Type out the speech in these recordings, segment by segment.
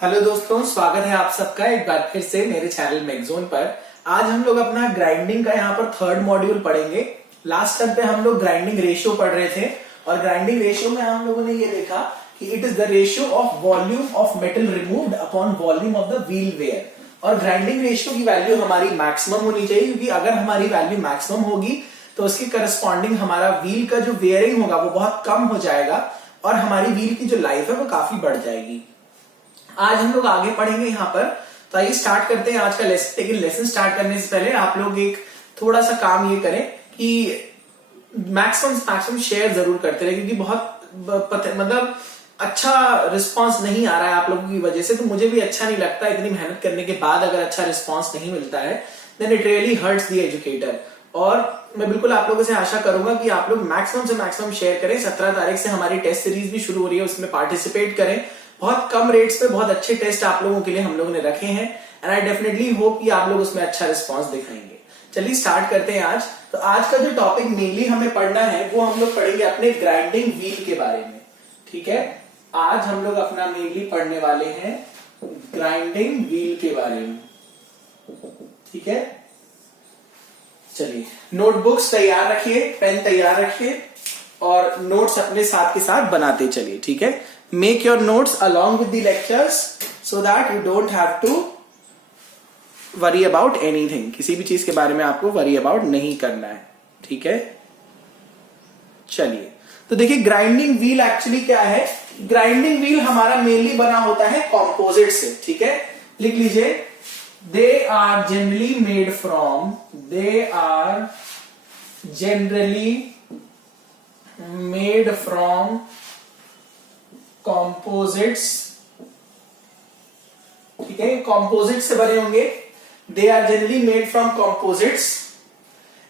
Hello दोस्तों, स्वागत है आप सबका एक बार फिर से मेरे चैनल मैगज़ोन पर। आज हम लोग अपना ग्राइंडिंग का यहाँ पर थर्ड मॉड्यूल पढ़ेंगे। लास्ट टाइम पे हम लोग ग्राइंडिंग रेशियो पढ़ रहे थे और ग्राइंडिंग रेशियो में हम लोगों ने ये देखा कि it is the ratio of volume of metal removed upon volume of the wheel wear. और ग्राइंडिंग रेशियो की वैल्यू हमारी मैक्सिमम होनी चाहिए, क्योंकि अगर हमारी वैल्यू मैक्सिमम होगी तो उसकी करस्पॉन्डिंग हमारा व्हील का जो वेयरिंग होगा वो बहुत कम हो जाएगा और हमारी व्हील की जो लाइफ है वो काफी बढ़ जाएगी। आज हम लोग आगे पढ़ेंगे यहाँ पर, तो आइए स्टार्ट करते हैं आज का लेसन। लेकिन लेसन स्टार्ट करने से पहले आप लोग एक थोड़ा सा काम ये करें कि मैक्सिमम शेयर जरूर करते रहे, क्योंकि बहुत अच्छा रिस्पांस नहीं आ रहा है आप लोगों की वजह से। तो मुझे भी अच्छा नहीं लगता इतनी मेहनत करने के बाद अगर अच्छा रिस्पांस नहीं मिलता है, then it really hurts the educator. और मैं बिल्कुल आप लोगों से आशा करूंगा कि आप लोग मैक्सिमम से मैक्सिमम शेयर करें। 17 तारीख से हमारी टेस्ट सीरीज भी शुरू हो रही है, उसमें पार्टिसिपेट करें। बहुत कम रेट्स पे बहुत अच्छे टेस्ट आप लोगों के लिए हम लोगों ने रखे हैं एंड आई डेफिनेटली होप कि आप लोग उसमें अच्छा रिस्पांस दिखाएंगे। चलिए स्टार्ट करते हैं आज। तो आज का जो टॉपिक मेनली हमें पढ़ना है वो हम लोग पढ़ेंगे अपने ग्राइंडिंग व्हील के बारे में। ठीक है, आज हम लोग अपना मेनली पढ़ने वाले हैं ग्राइंडिंग व्हील के बारे में। ठीक है, चलिए नोटबुक्स तैयार रखिए, पेन तैयार रखिए और नोट्स अपने साथ के साथ बनाते चलिए। ठीक है, make your notes along with the lectures so that you don't have to worry about anything। किसी भी चीज के बारे में आपको वरी अबाउट नहीं करना है। ठीक है, चलिए तो देखिए ग्राइंडिंग व्हील एक्चुअली क्या है। ग्राइंडिंग व्हील हमारा मेनली बना होता है कंपोजिट से। ठीक है, लिख लीजिए, they are generally made from composites. ठीक है, कॉम्पोजिट से बने होंगे। They are generally made from composites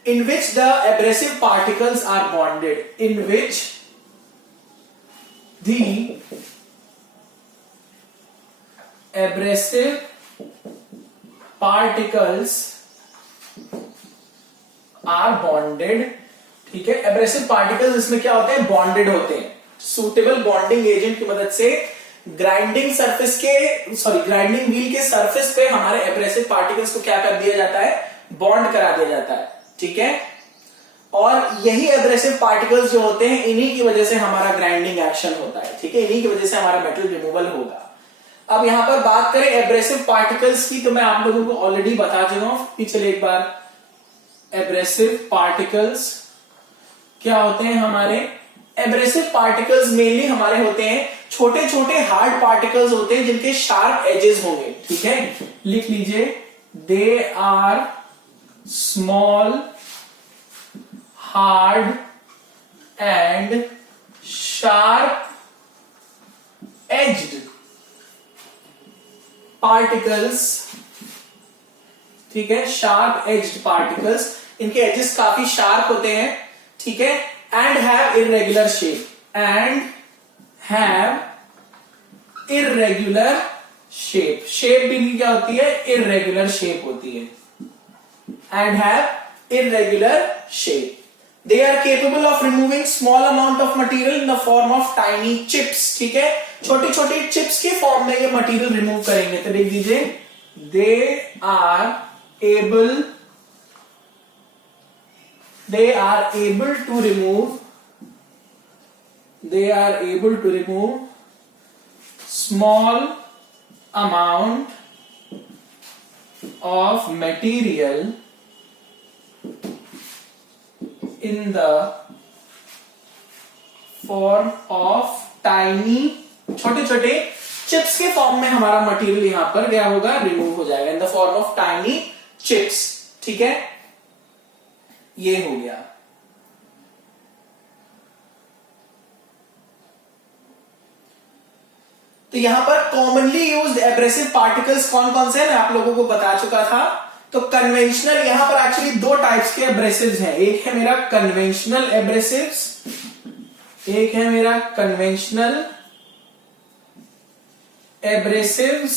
in which the abrasive particles are bonded, in which the abrasive particles are bonded. ठीक है, एब्रेसिव पार्टिकल्स इसमें क्या होते हैं, बॉन्डेड होते हैं। सूटेबल बॉन्डिंग एजेंट की मदद से ग्राइंडिंग व्हील के सरफेस पे हमारे एब्रेसिव पार्टिकल्स को क्या कर दिया जाता है, बॉन्ड करा दिया जाता है। ठीक है, और यही एब्रेसिव पार्टिकल्स जो होते हैं इन्हीं की वजह से हमारा ग्राइंडिंग एक्शन होता है। ठीक है, इन्हीं की वजह से हमारा मेटल रिमूवल होगा। अब यहां पर बात करें एब्रेसिव पार्टिकल्स की, तो मैं आप लोगों को ऑलरेडी बता चुका हूं। पिछले एक बार एब्रेसिव पार्टिकल्स क्या होते हैं, हमारे एब्रेसिव पार्टिकल्स मेनली हमारे होते हैं छोटे छोटे हार्ड पार्टिकल्स होते हैं जिनके शार्प एजेस होंगे। ठीक है, लिख लीजिए, they are small hard and sharp edged particles. ठीक है, शार्प एज्ड पार्टिकल्स, इनके एजेस काफी शार्प होते हैं। ठीक है, and have irregular shape, shape भी क्या होती है, irregular shape होती है, and have irregular shape। They are capable of removing small amount of material in the form of tiny chips। ठीक है, छोटी छोटी चिप्स के फॉर्म में ये मटेरियल रिमूव करेंगे। तो देख दीजिए, they are able to remove small amount of material in the form of tiny, छोटे छोटे चिप्स के फॉर्म में हमारा मटेरियल यहां पर क्या होगा, रिमूव हो जाएगा, in the form of tiny chips. ठीक है, ये हो गया। तो यहां पर कॉमनली यूज्ड एब्रेसिव पार्टिकल्स कौन कौन से हैं मैं आप लोगों को बता चुका था। तो कन्वेंशनल, यहां पर एक्चुअली दो टाइप्स के एब्रेसिव्स हैं। एक है मेरा कन्वेंशनल एब्रेसिव्स, एक है मेरा कन्वेंशनल एब्रेसिव्स।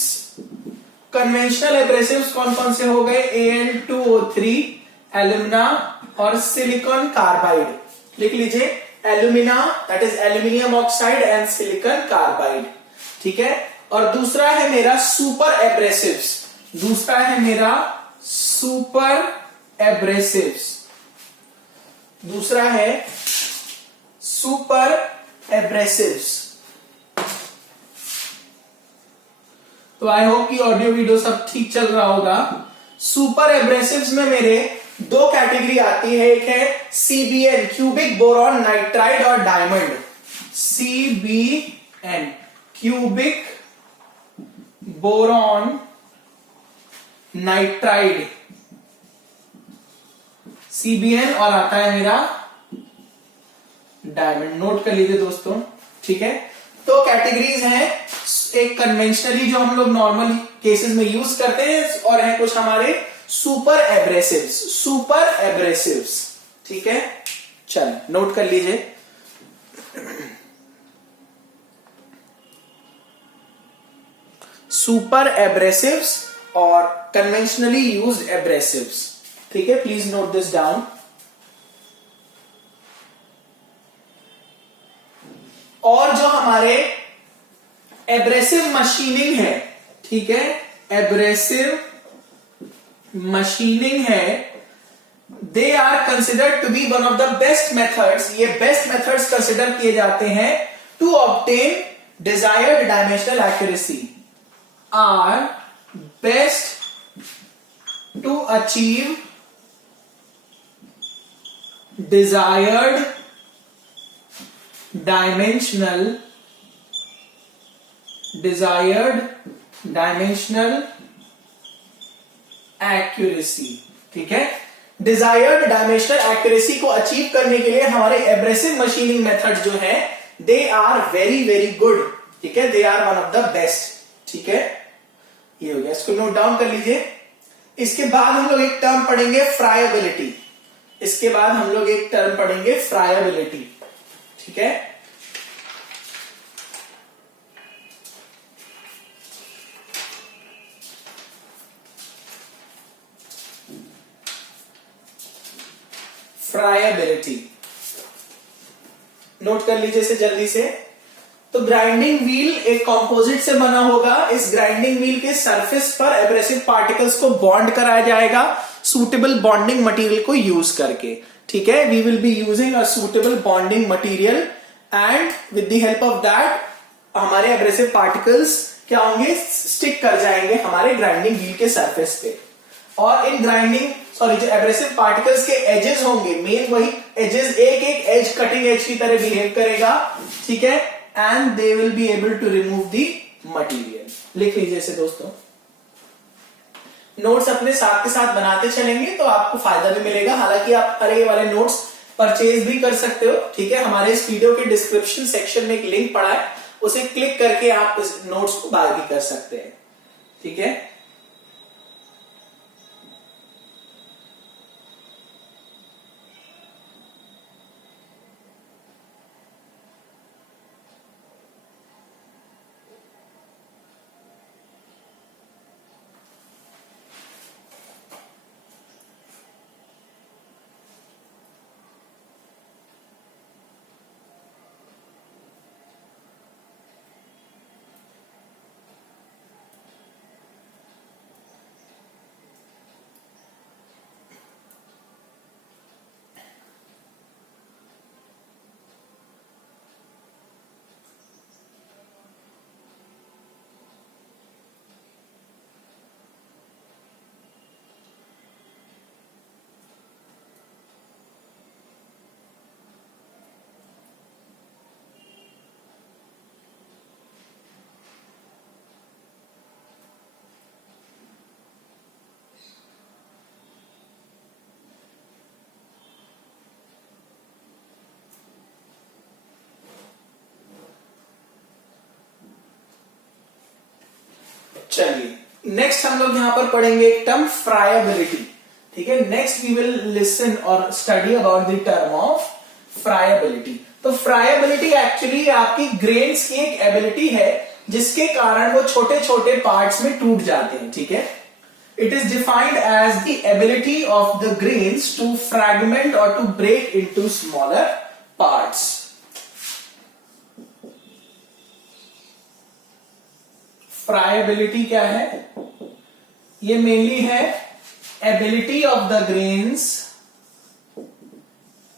कन्वेंशनल एब्रेसिव्स कौन कौन से हो गए, Al2O3, एल्यूमिना और सिलिकॉन कार्बाइड। लिख लीजिए alumina that is aluminium oxide and silicon carbide, ठीक है। और दूसरा है मेरा सुपर एब्रेसिव्स। दूसरा है मेरा सुपर एब्रेसिव्स। दूसरा है सुपर एब्रेसिव्स। तो आई होप कि ऑडियो वीडियो सब ठीक चल रहा होगा। सुपर एब्रेसिव्स में मेरे दो कैटेगरी आती है, एक है CBN क्यूबिक बोरॉन नाइट्राइड और diamond. CBN cubic boron nitride, CBN, और आता है मेरा डायमंड। नोट कर लीजिए दोस्तों, ठीक है। तो कैटेगरीज हैं, एक कन्वेंशनली जो हम लोग नॉर्मल केसेस में यूज करते हैं, और है कुछ हमारे सुपर एब्रेसिव्स। सुपर एब्रेसिव्स, ठीक है। चल नोट कर लीजिए। सुपर एब्रेसिव्स और कन्वेंशनली यूज्ड एब्रेसिव्स, ठीक है। Please note this down. और जो हमारे एब्रेसिव मशीनिंग है, ठीक है, एब्रेसिव मशीनिंग है, they are considered to be one of the best methods. ये बेस्ट मेथड्स कंसिडर किए जाते हैं to obtain desired dimensional accuracy, are best to achieve desired dimensional accuracy, ठीक है। डिजायर्ड डायमेंशनल एक्यूरेसी को अचीव करने के लिए हमारे एब्रेसिव मशीनिंग मेथड जो है, they are very very good, ठीक है। They are one of the best, ठीक है। ये हो गया, इसको नोट डाउन कर लीजिए। इसके बाद हम लोग एक टर्म पढ़ेंगे फ्रायबिलिटी। इसके बाद हम लोग एक टर्म पढ़ेंगे फ्रायबिलिटी, ठीक है। फ्रायबिलिटी नोट कर लीजिए इसे जल्दी से। तो ग्राइंडिंग व्हील एक कंपोजिट से बना होगा। इस ग्राइंडिंग व्हील के सरफेस पर एब्रेसिव पार्टिकल्स को बॉन्ड कराया जाएगा सुटेबल बॉन्डिंग मटेरियल को यूज करके, ठीक है। We will be using a suitable bonding material and with the help of that हमारे एब्रेसिव पार्टिकल्स क्या होंगे, स्टिक कर जाएंगे हमारे ग्राइंडिंग व्हील के सरफेस पे। और इन जो एब्रेसिव पार्टिकल्स के एजेस होंगे, मेन वही एजेस, एक एक एज कटिंग एज की तरह बिहेव करेगा, ठीक है। And they will be able to remove the material. लिख लीजिए इसे दोस्तों। नोट्स अपने साथ के साथ बनाते चलेंगे तो आपको फायदा भी मिलेगा। हालांकि आप अरे वाले नोट्स परचेज भी कर सकते हो, ठीक है। हमारे इस वीडियो के डिस्क्रिप्शन सेक्शन में एक लिंक पड़ा है, उसे क्लिक करके आप इस नोट्स को बाय भी कर सकते हैं, ठीक है। चलिए नेक्स्ट हम लोग यहां पर पढ़ेंगे एक टर्म फ्रायबिलिटी, ठीक है। नेक्स्ट वी विल लिसन और study about the term of friability. तो फ्रायबिलिटी एक्चुअली आपकी ग्रेन्स की एक एबिलिटी है जिसके कारण वो छोटे छोटे पार्ट्स में टूट जाते हैं, ठीक है। It is defined as the ability of the grains to fragment और to break into smaller parts. Friability क्या है? ये मेनली है ability of the grains,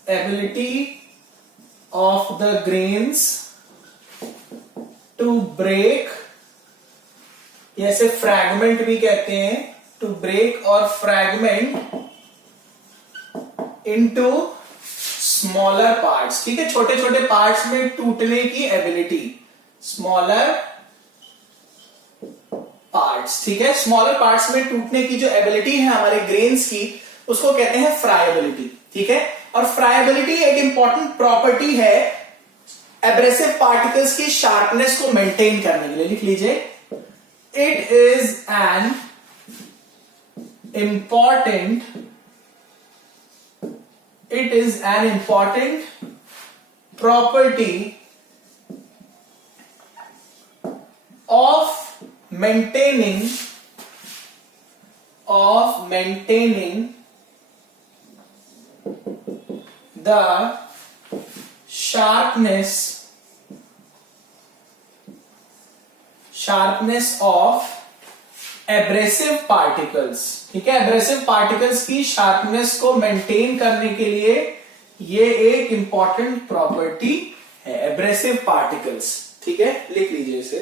ability of the grains to break, जैसे फ्रैगमेंट भी कहते हैं, टू ब्रेक और फ्रैगमेंट इनटू स्मॉलर पार्ट्स। ठीक है, छोटे छोटे पार्ट्स में टूटने की एबिलिटी, स्मॉलर पार्ट्स। ठीक है, स्मॉलर पार्ट्स में टूटने की जो एबिलिटी है हमारे ग्रेन्स की, उसको कहते हैं फ्राइबिलिटी। ठीक है, और फ्राइबिलिटी एक इंपॉर्टेंट प्रॉपर्टी है एब्रेसिव पार्टिकल्स की शार्पनेस को मेंटेन करने के लिए। लिख लीजिए, it is an important property of maintaining the sharpness of abrasive particles. ठीक है, एब्रेसिव पार्टिकल्स की शार्पनेस को मेंटेन करने के लिए ये एक इंपॉर्टेंट प्रॉपर्टी है, एब्रेसिव पार्टिकल्स। ठीक है, लिख लीजिए इसे।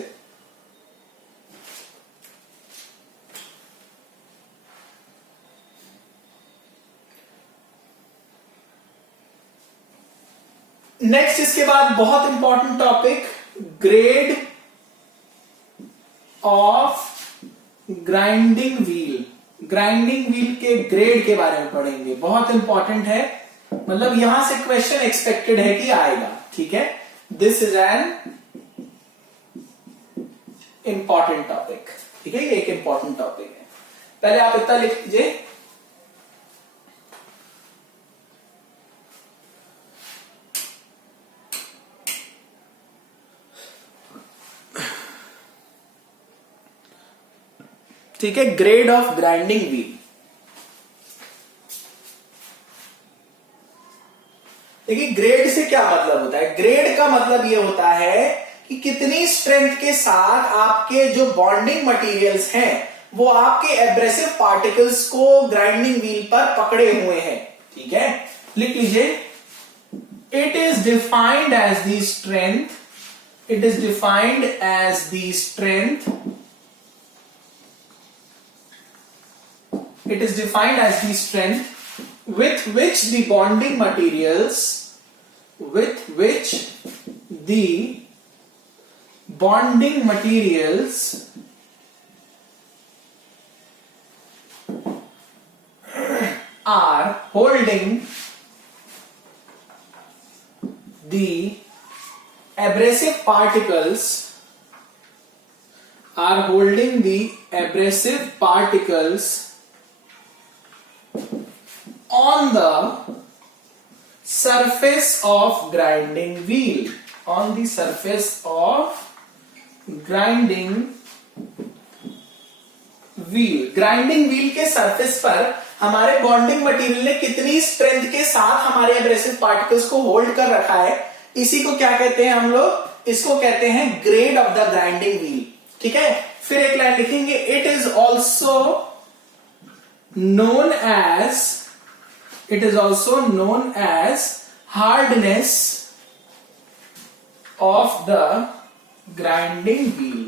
नेक्स्ट इसके बाद बहुत important topic, grade of grinding wheel. Grinding wheel के ग्रेड के बारे में पढ़ेंगे, बहुत इंपॉर्टेंट है, मतलब यहां से क्वेश्चन एक्सपेक्टेड है कि आएगा। ठीक है, this is an important topic. ठीक है, ये एक इंपॉर्टेंट टॉपिक है। पहले आप इतना लिख लीजिए, ठीक है, ग्रेड ऑफ ग्राइंडिंग व्हील। देखिए, ग्रेड से क्या मतलब होता है? ग्रेड का मतलब यह होता है कि कितनी स्ट्रेंथ के साथ आपके जो बॉन्डिंग मटेरियल्स हैं वो आपके एब्रेसिव पार्टिकल्स को ग्राइंडिंग व्हील पर पकड़े हुए हैं। ठीक है, लिख लीजिए, it is defined as the strength, it is defined as the strength, it is defined as the strength with which the bonding materials are holding the abrasive particles on the surface of grinding wheel, on the surface of grinding wheel। Grinding wheel के surface पर हमारे bonding material ने कितनी strength के साथ हमारे abrasive particles को hold कर रखा है, इसी को क्या कहते हैं हम लोग? इसको कहते हैं grade of the grinding wheel. ठीक है, फिर एक लाइन लिखेंगे, it is also known as hardness of the grinding wheel।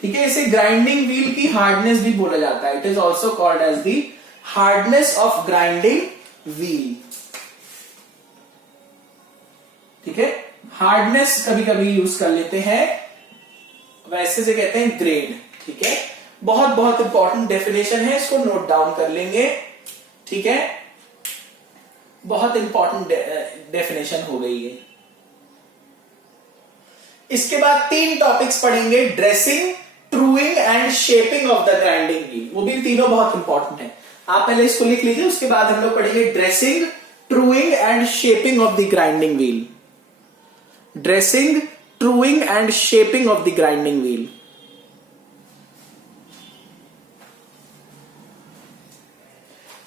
ठीक है, इसे ग्राइंडिंग व्हील की हार्डनेस भी बोला जाता है। It is also called as the hardness of grinding wheel. ठीक है, हार्डनेस कभी कभी यूज कर लेते हैं, वैसे से कहते हैं ग्रेड। ठीक है, बहुत बहुत इंपॉर्टेंट डेफिनेशन है, इसको नोट डाउन कर लेंगे। ठीक है, बहुत इंपॉर्टेंट डेफिनेशन हो गई है। इसके बाद 3 टॉपिक्स पढ़ेंगे, dressing, truing and shaping of the grinding wheel. वो भी तीनों बहुत इंपॉर्टेंट है, आप पहले इसको लिख लीजिए, उसके बाद हम लोग पढ़ेंगे dressing, truing and shaping of the grinding wheel. Dressing, truing and shaping of the grinding wheel.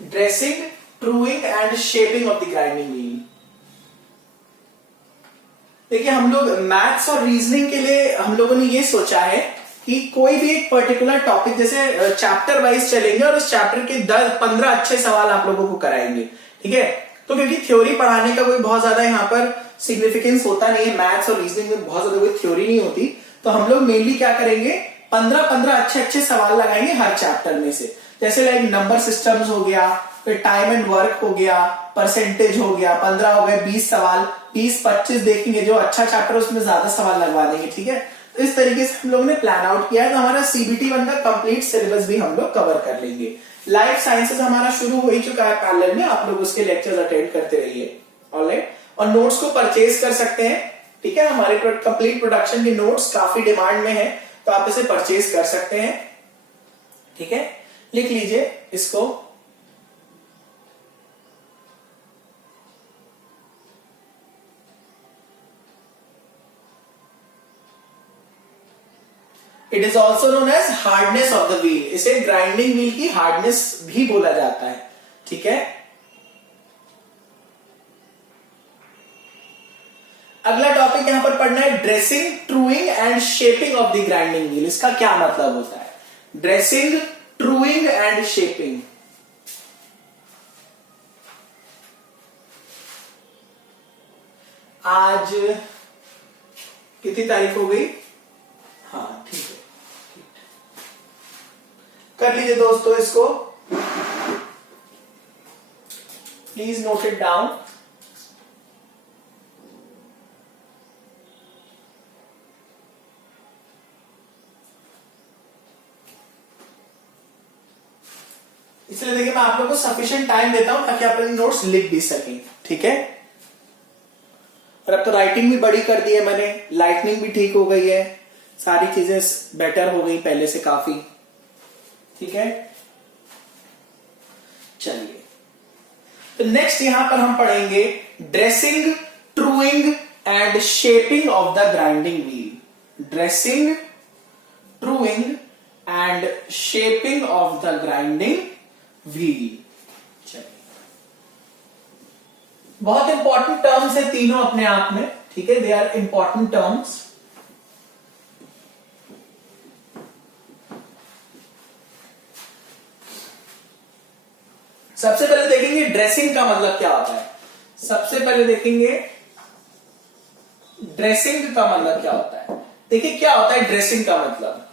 Dressing, truing and shaping of the grinding wheel. देखिए, हम लोग मैथ्स और रीजनिंग के लिए हम लोगों ने ये सोचा है कि कोई भी एक पर्टिकुलर टॉपिक जैसे चैप्टर वाइज चलेंगे और उस चैप्टर के 10-15 अच्छे सवाल आप लोगों को कराएंगे, ठीक है। तो क्योंकि थ्योरी पढ़ाने का कोई बहुत ज्यादा यहाँ पर सिग्निफिकेंस होता नहीं है, मैथ्स और रीजनिंग में बहुत ज्यादा कोई थ्योरी नहीं होती, तो हम लोग मेनली क्या करेंगे, 15-15 अच्छे अच्छे सवाल लगाएंगे हर चैप्टर में से। जैसे लाइक नंबर सिस्टम्स हो गया, फिर टाइम एंड वर्क हो गया, परसेंटेज हो गया, 15 हो गए, 20 सवाल, 20-25 देखेंगे, जो अच्छा चैप्टर उसमें ज्यादा सवाल लगवा देंगे, ठीक है। तो इस तरीके से हम लोगों ने प्लान आउट किया है, तो हमारा CBT 1 का कंप्लीट सिलेबस भी हम लोग कवर कर लेंगे। लाइफ साइंसेस हमारा शुरू हो ही चुका है पैरेलल में, आप लोग उसके लेक्चर्स अटेंड करते रहिए, ऑलराइट। और नोट्स को परचेज कर सकते हैं, ठीक है। हमारे कंप्लीट प्रोडक्शन के नोट्स काफी डिमांड में है, तो आप इसे परचेज कर सकते हैं, ठीक है। लिख लीजिए इसको, it is also known as hardness of the wheel, इसे ग्राइंडिंग व्हील की हार्डनेस भी बोला जाता है, ठीक है। अगला टॉपिक यहां पर पढ़ना है dressing, truing and shaping of the grinding wheel. इसका क्या मतलब होता है, ड्रेसिंग, ट्रूइंग एंड शेपिंग। आज कितनी तारीख हो गई, हाँ ठीक है, कर लीजिए दोस्तों इसको, प्लीज नोट इट डाउन। इसलिए देखिए मैं आप लोगों को सफिशिएंट टाइम देता हूं ताकि आप अपने नोट्स लिख भी सकें, ठीक है। और अब तो राइटिंग भी बड़ी कर दी है मैंने, लाइटनिंग भी ठीक हो गई है, सारी चीजें बेटर हो गई पहले से काफी, ठीक है। चलिए, तो नेक्स्ट यहां पर हम पढ़ेंगे dressing, truing and shaping of the grinding wheel. Dressing, truing and shaping of the grinding wheel. चलिए, बहुत इंपॉर्टेंट टर्म्स है तीनों अपने आप में, ठीक है, दे आर इंपॉर्टेंट टर्म्स। सबसे पहले देखेंगे ड्रेसिंग का मतलब क्या होता है। सबसे पहले देखेंगे ड्रेसिंग का मतलब क्या होता है। देखिए क्या होता है ड्रेसिंग का मतलब,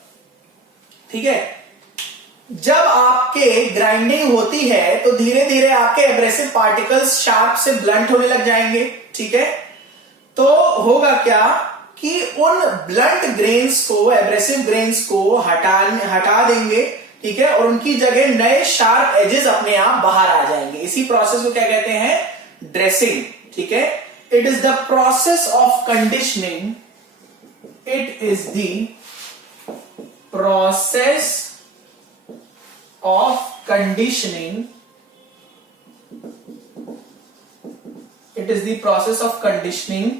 ठीक है। जब आपके ग्राइंडिंग होती है तो धीरे धीरे आपके एब्रेसिव पार्टिकल्स शार्प से ब्लंट होने लग जाएंगे, ठीक है। तो होगा क्या कि उन ब्लंट ग्रेन्स को, एब्रेसिव ग्रेन्स को हटा देंगे, ठीक है, और उनकी जगह नए शार्प एजेस अपने आप बाहर आ जाएंगे। इसी प्रोसेस को क्या कहते हैं, ड्रेसिंग, ठीक है। It is the process of conditioning, it is the process of conditioning, it is the process of conditioning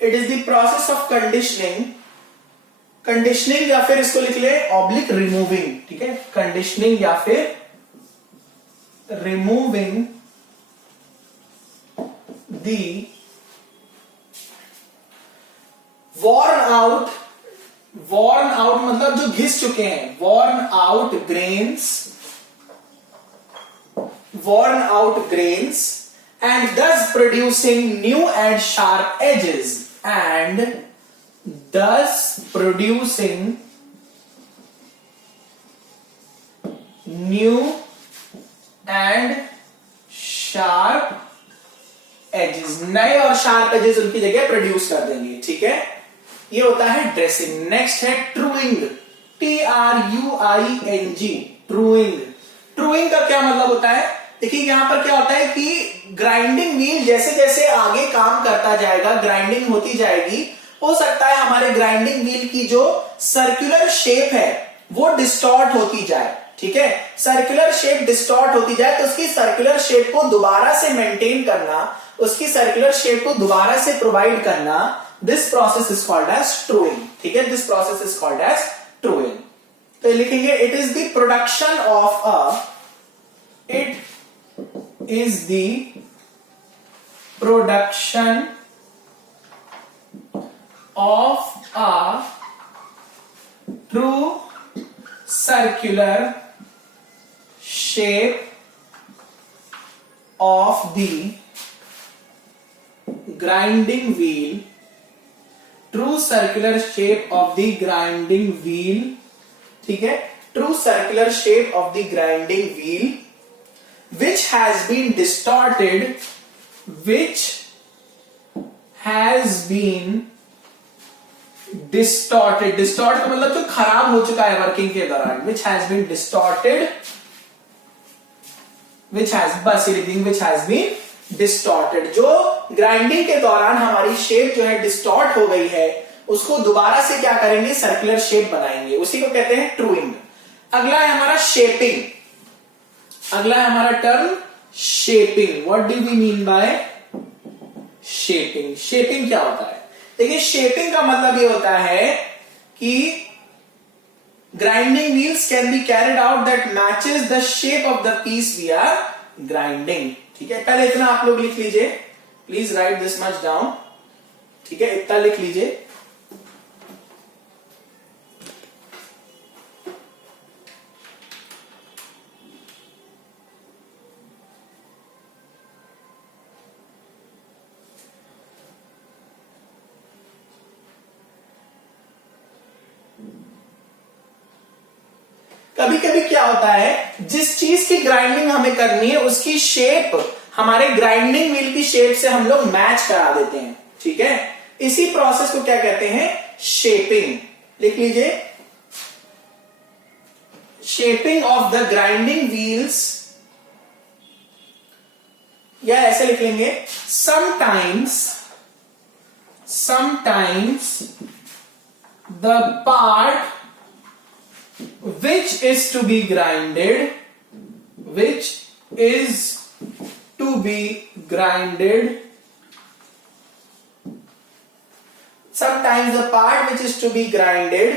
it is the process of conditioning या फिर इसको लिख ले ऑब्लिक रिमूविंग, ठीक है, कंडीशनिंग या फिर रिमूविंग the worn out मतलब जो घिस चुके हैं, worn out grains and thus producing new and sharp edges नए और शार्प एजेस उनकी जगह प्रोड्यूस कर देंगे, ठीक है। ये होता है ड्रेसिंग। नेक्स्ट है ट्रूइंग, TRUING, ट्रूइंग। ट्रूइंग का क्या मतलब होता है, देखिए यहां पर क्या होता है कि ग्राइंडिंग व्हील जैसे जैसे आगे काम करता जाएगा, ग्राइंडिंग होती जाएगी, हो सकता है हमारे ग्राइंडिंग व्हील की जो सर्कुलर शेप है वो डिस्टॉर्ट होती जाए, ठीक है। सर्कुलर शेप डिस्टॉर्ट होती जाए तो उसकी सर्कुलर शेप को दोबारा से मेंटेन करना, उसकी सर्कुलर शेप को दोबारा से प्रोवाइड करना, this process is called as truing, ठीक है। This process is called as truing. तो लिखेंगे it is the production of a true circular shape of the grinding wheel, true circular shape of the grinding wheel, ठीक है, true circular shape of the grinding wheel which has been distorted, which has been distorted, distort का मतलब जो खराब हो चुका है working के दौरान, which has been distorted, which has बस लिखिंग which has been distorted, जो ग्राइंडिंग के दौरान हमारी शेप जो है डिस्टॉर्ट हो गई है उसको दोबारा से क्या करेंगे, सर्कुलर शेप बनाएंगे, उसी को कहते हैं ट्रूइंग। अगला है हमारा शेपिंग, अगला है हमारा term shaping. What do we mean by shaping? Shaping क्या होता है? देखिए शेपिंग का मतलब ये होता है कि grinding wheels can be carried out that matches the shape of the piece we are grinding. ठीक है, पहले इतना आप लोग लिख लीजिए, please write this much down. ठीक है, इतना लिख लीजिए। कभी कभी क्या होता है, जिस चीज की ग्राइंडिंग हमें करनी है उसकी शेप हमारे ग्राइंडिंग व्हील की शेप से हम लोग मैच करा देते हैं। ठीक है, इसी प्रोसेस को क्या कहते हैं, शेपिंग। लिख लीजिए, shaping of the grinding wheels, या ऐसे लिख लेंगे, sometimes the part which is to be grinded, sometimes the part which is to be grinded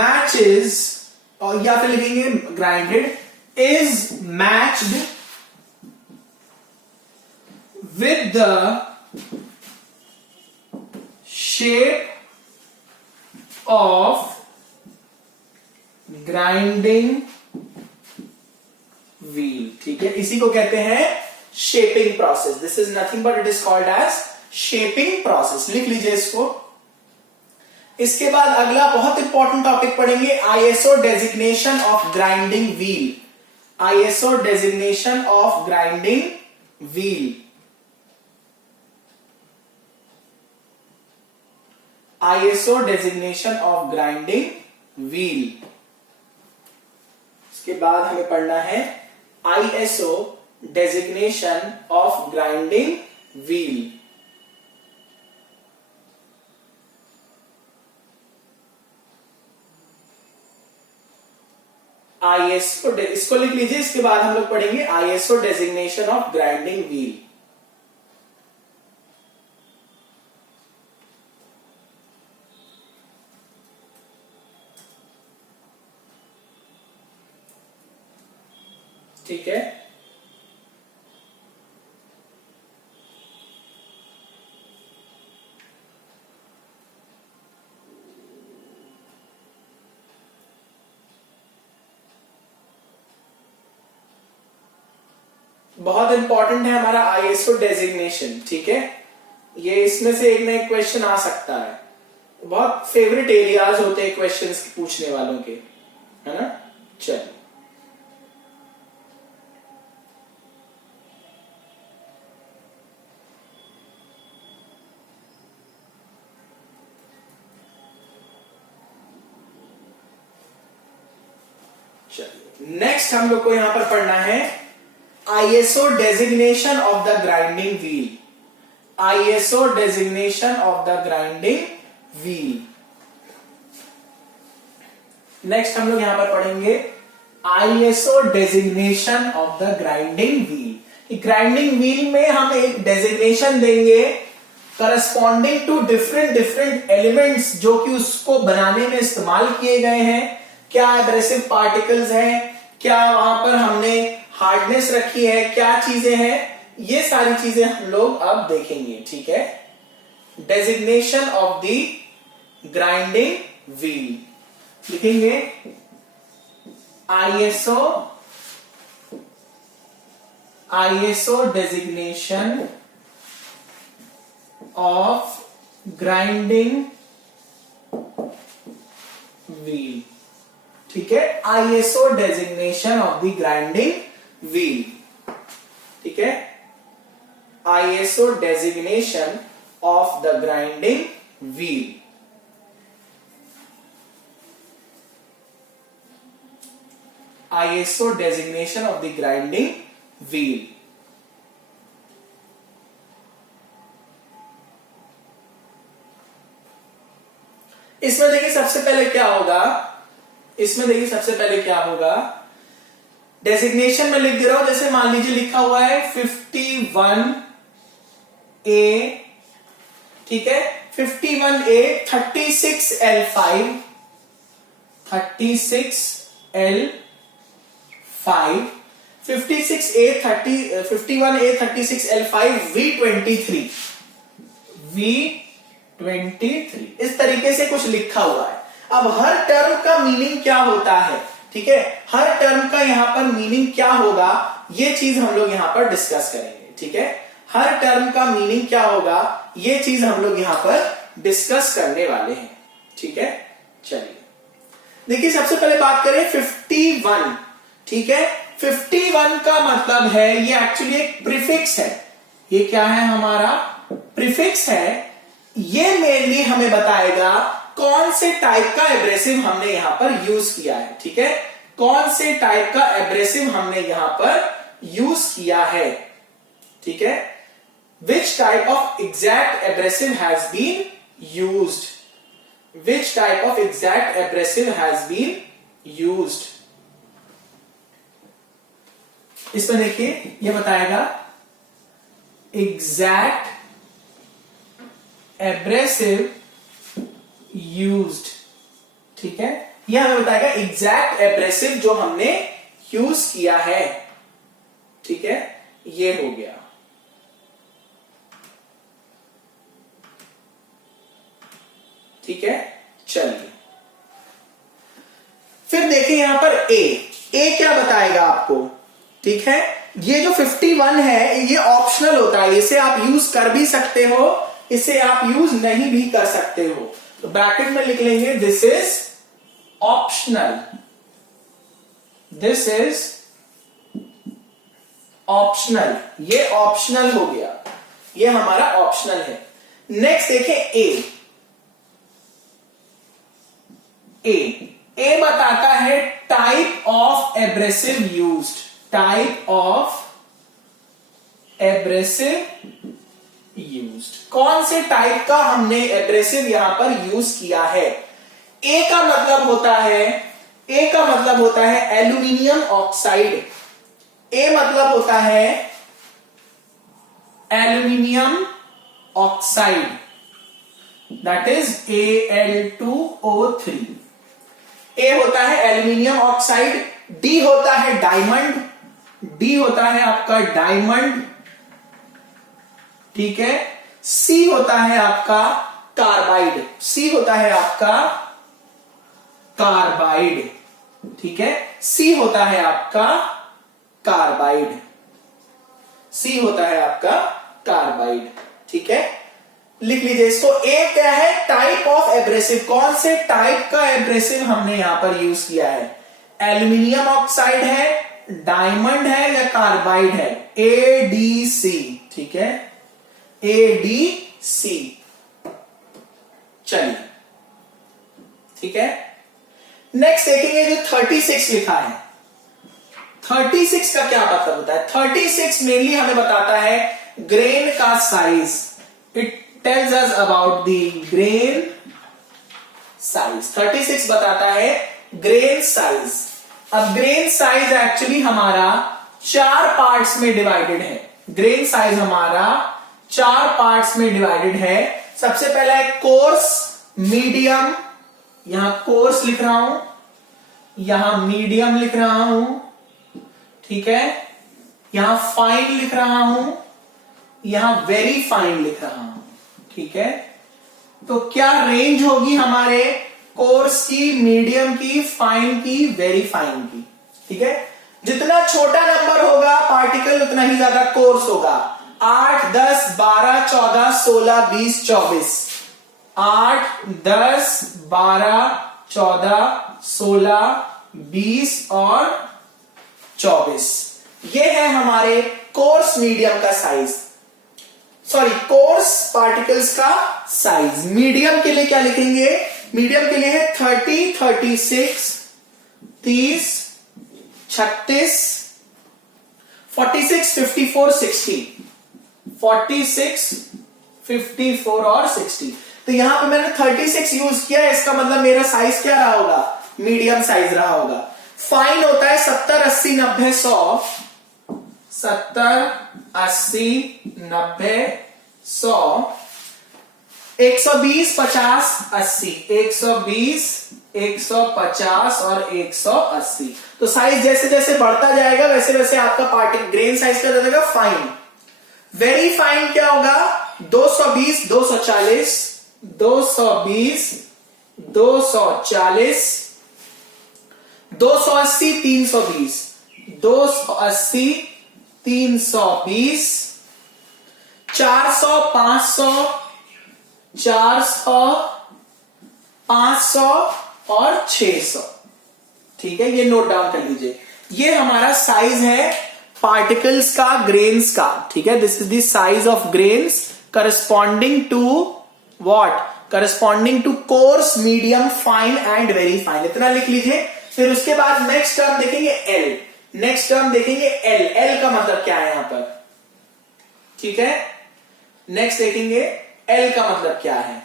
matches, और या फिर लिखेंगे grinded is matched with the shape of grinding wheel. ठीक है, इसी को कहते हैं shaping process. This is nothing but it is called as shaping process. लिख लीजिए इसको। इसके बाद अगला बहुत इंपॉर्टेंट टॉपिक पढ़ेंगे, ISO designation of grinding wheel. ISO designation of grinding wheel, ISO designation of grinding wheel. इसके बाद हमें पढ़ना है ISO designation of grinding wheel. ISO, इसको लिख लीजिए। इसके बाद हम लोग पढ़ेंगे ISO designation of grinding wheel. ठीक है, बहुत इंपॉर्टेंट है हमारा आईएसओ डेजिग्नेशन। ठीक है, ये इसमें से एक ना एक क्वेश्चन आ सकता है। बहुत फेवरेट एरियाज होते हैं क्वेश्चंस पूछने वालों के, है ना। चलिए, नेक्स्ट हम लोग को यहां पर पढ़ना है ISO designation of the grinding wheel. ISO designation of the grinding wheel. Next हम लोग यहां पर पढ़ेंगे ISO designation of the grinding wheel. Grinding wheel में हम एक डेजिग्नेशन देंगे करस्पॉन्डिंग टू डिफरेंट एलिमेंट्स जो कि उसको बनाने में इस्तेमाल किए गए हैं। क्या एब्रेसिव पार्टिकल्स हैं, क्या वहां पर हमने हार्डनेस रखी है, क्या चीजें हैं, ये सारी चीजें हम लोग अब देखेंगे। ठीक है, designation of the grinding wheel लिखेंगे ISO designation of grinding wheel. ठीक है, ISO designation of the grinding wheel. ठीक है, ISO designation of the grinding wheel. ISO designation of the grinding wheel। इसमें देखिए सबसे पहले क्या होगा, डेजिग्नेशन में लिख दे रहा हूं। जैसे मान लीजिए लिखा हुआ है 51A, ठीक है, 51A 36L5, 51A 36L5 V23 इस तरीके से कुछ लिखा हुआ है। अब हर टर्म का मीनिंग क्या होता है, ठीक है, हर टर्म का यहां पर मीनिंग क्या होगा, ये चीज हम लोग यहां पर डिस्कस करेंगे। ठीक है, हर टर्म का मीनिंग क्या होगा, ये चीज हम लोग यहां पर डिस्कस करने वाले हैं। ठीक है, चलिए देखिए सबसे पहले बात करें 51। ठीक है, 51 का मतलब है, ये एक्चुअली एक प्रीफिक्स है। ये क्या है, हमारा प्रीफिक्स है। ये मेनली हमें बताएगा कौन से टाइप का एब्रेसिव हमने यहां पर यूज किया है। ठीक है, कौन से टाइप का एब्रेसिव हमने यहां पर यूज किया है। ठीक है, which type of exact abrasive has been used, which type of exact abrasive has been used। इसमें देखिए ये बताएगा exact abrasive used। ठीक है, ये हमें बताएगा exact abrasive जो हमने यूज किया है। ठीक है, ये हो गया। ठीक है, चलिए फिर देखिए यहां पर ए क्या बताएगा आपको। ठीक है, ये जो 51 है ये ऑप्शनल होता है, इसे आप यूज कर भी सकते हो, इसे आप यूज नहीं भी कर सकते हो। तो ब्रैकेट में लिख लेंगे this is optional, this is optional, ये ऑप्शनल हो गया, ये हमारा ऑप्शनल है। नेक्स्ट देखें ए बताता है type of abrasive used, type of abrasive used, कौन से टाइप का हमने एब्रेसिव यहां पर यूज किया है। ए का मतलब होता है एल्यूमिनियम ऑक्साइड। ए मतलब होता है aluminium oxide, that is Al2O3। ए होता है एल्यूमिनियम ऑक्साइड, डी होता है डायमंड, डी होता है आपका डायमंड। ठीक है, सी होता है आपका कार्बाइड, सी होता है आपका कार्बाइड। ठीक है, सी होता है आपका कार्बाइड, सी होता है आपका कार्बाइड। ठीक है, लिख लीजिए इसको। ए क्या है, टाइप ऑफ एब्रेसिव, कौन से टाइप का एब्रेसिव हमने यहां पर यूज किया है, एल्यूमिनियम ऑक्साइड है, डायमंड है या कार्बाइड है, ADC। ठीक है, ADC। चलिए ठीक है, नेक्स्ट देखेंगे जो 36 लिखा है। 36 का क्या मतलब होता है, 36 मेनली हमें बताता है ग्रेन का size, it tells us about the grain size। 36 बताता है ग्रेन साइज। अब ग्रेन साइज एक्चुअली हमारा 4 पार्ट्स में डिवाइडेड है, ग्रेन साइज हमारा 4 पार्ट्स में डिवाइडेड है। सबसे पहला है कोर्स, मीडियम, यहां कोर्स लिख रहा हूं, यहां मीडियम लिख रहा हूं, ठीक है, यहां फाइन लिख रहा हूं, यहां वेरी फाइन लिख रहा हूं। ठीक है, तो क्या रेंज होगी हमारे कोर्स की, मीडियम की, फाइन की, वेरी फाइन की। ठीक है, जितना छोटा नंबर होगा पार्टिकल उतना ही ज्यादा कोर्स होगा। 8, 10, 12, 14, 16, 20, 24। 8, 10, 12, 14, 16, 20 और 24। ये है हमारे कोर्स मीडियम का साइज, सॉरी कोर्स पार्टिकल्स का साइज। मीडियम के लिए क्या लिखेंगे? मीडियम के लिए है 30, 36, 30, 36, 46, 54, 60, 46, 54 और 60। तो यहां पे मैंने 36 यूज किया है, इसका मतलब मेरा साइज क्या रहा होगा? मीडियम साइज रहा होगा। फाइन होता है 70, 80, 90, 100। 70, 80, 90, 100, 120, 50, 80, 120, 150 और 180। तो साइज जैसे जैसे बढ़ता जाएगा वैसे वैसे आपका पार्टिकल ग्रेन साइज का जाएगा फाइन। वेरी फाइन क्या होगा? 220, 240, 220, 240, 280, 320, 280, 320, 400, 500, 400, 500 और 600। ठीक है, ये नोट डाउन कर लीजिए। ये हमारा साइज है पार्टिकल्स का, ग्रेन्स का। ठीक है, this is the size of grains corresponding to what? Corresponding to coarse, medium, fine and very fine. इतना लिख लीजिए। फिर उसके बाद नेक्स्ट टर्म देखेंगे एल। नेक्स्ट टर्म देखेंगे एल। एल का मतलब क्या है यहां पर? ठीक है, नेक्स्ट देखेंगे एल का मतलब क्या है।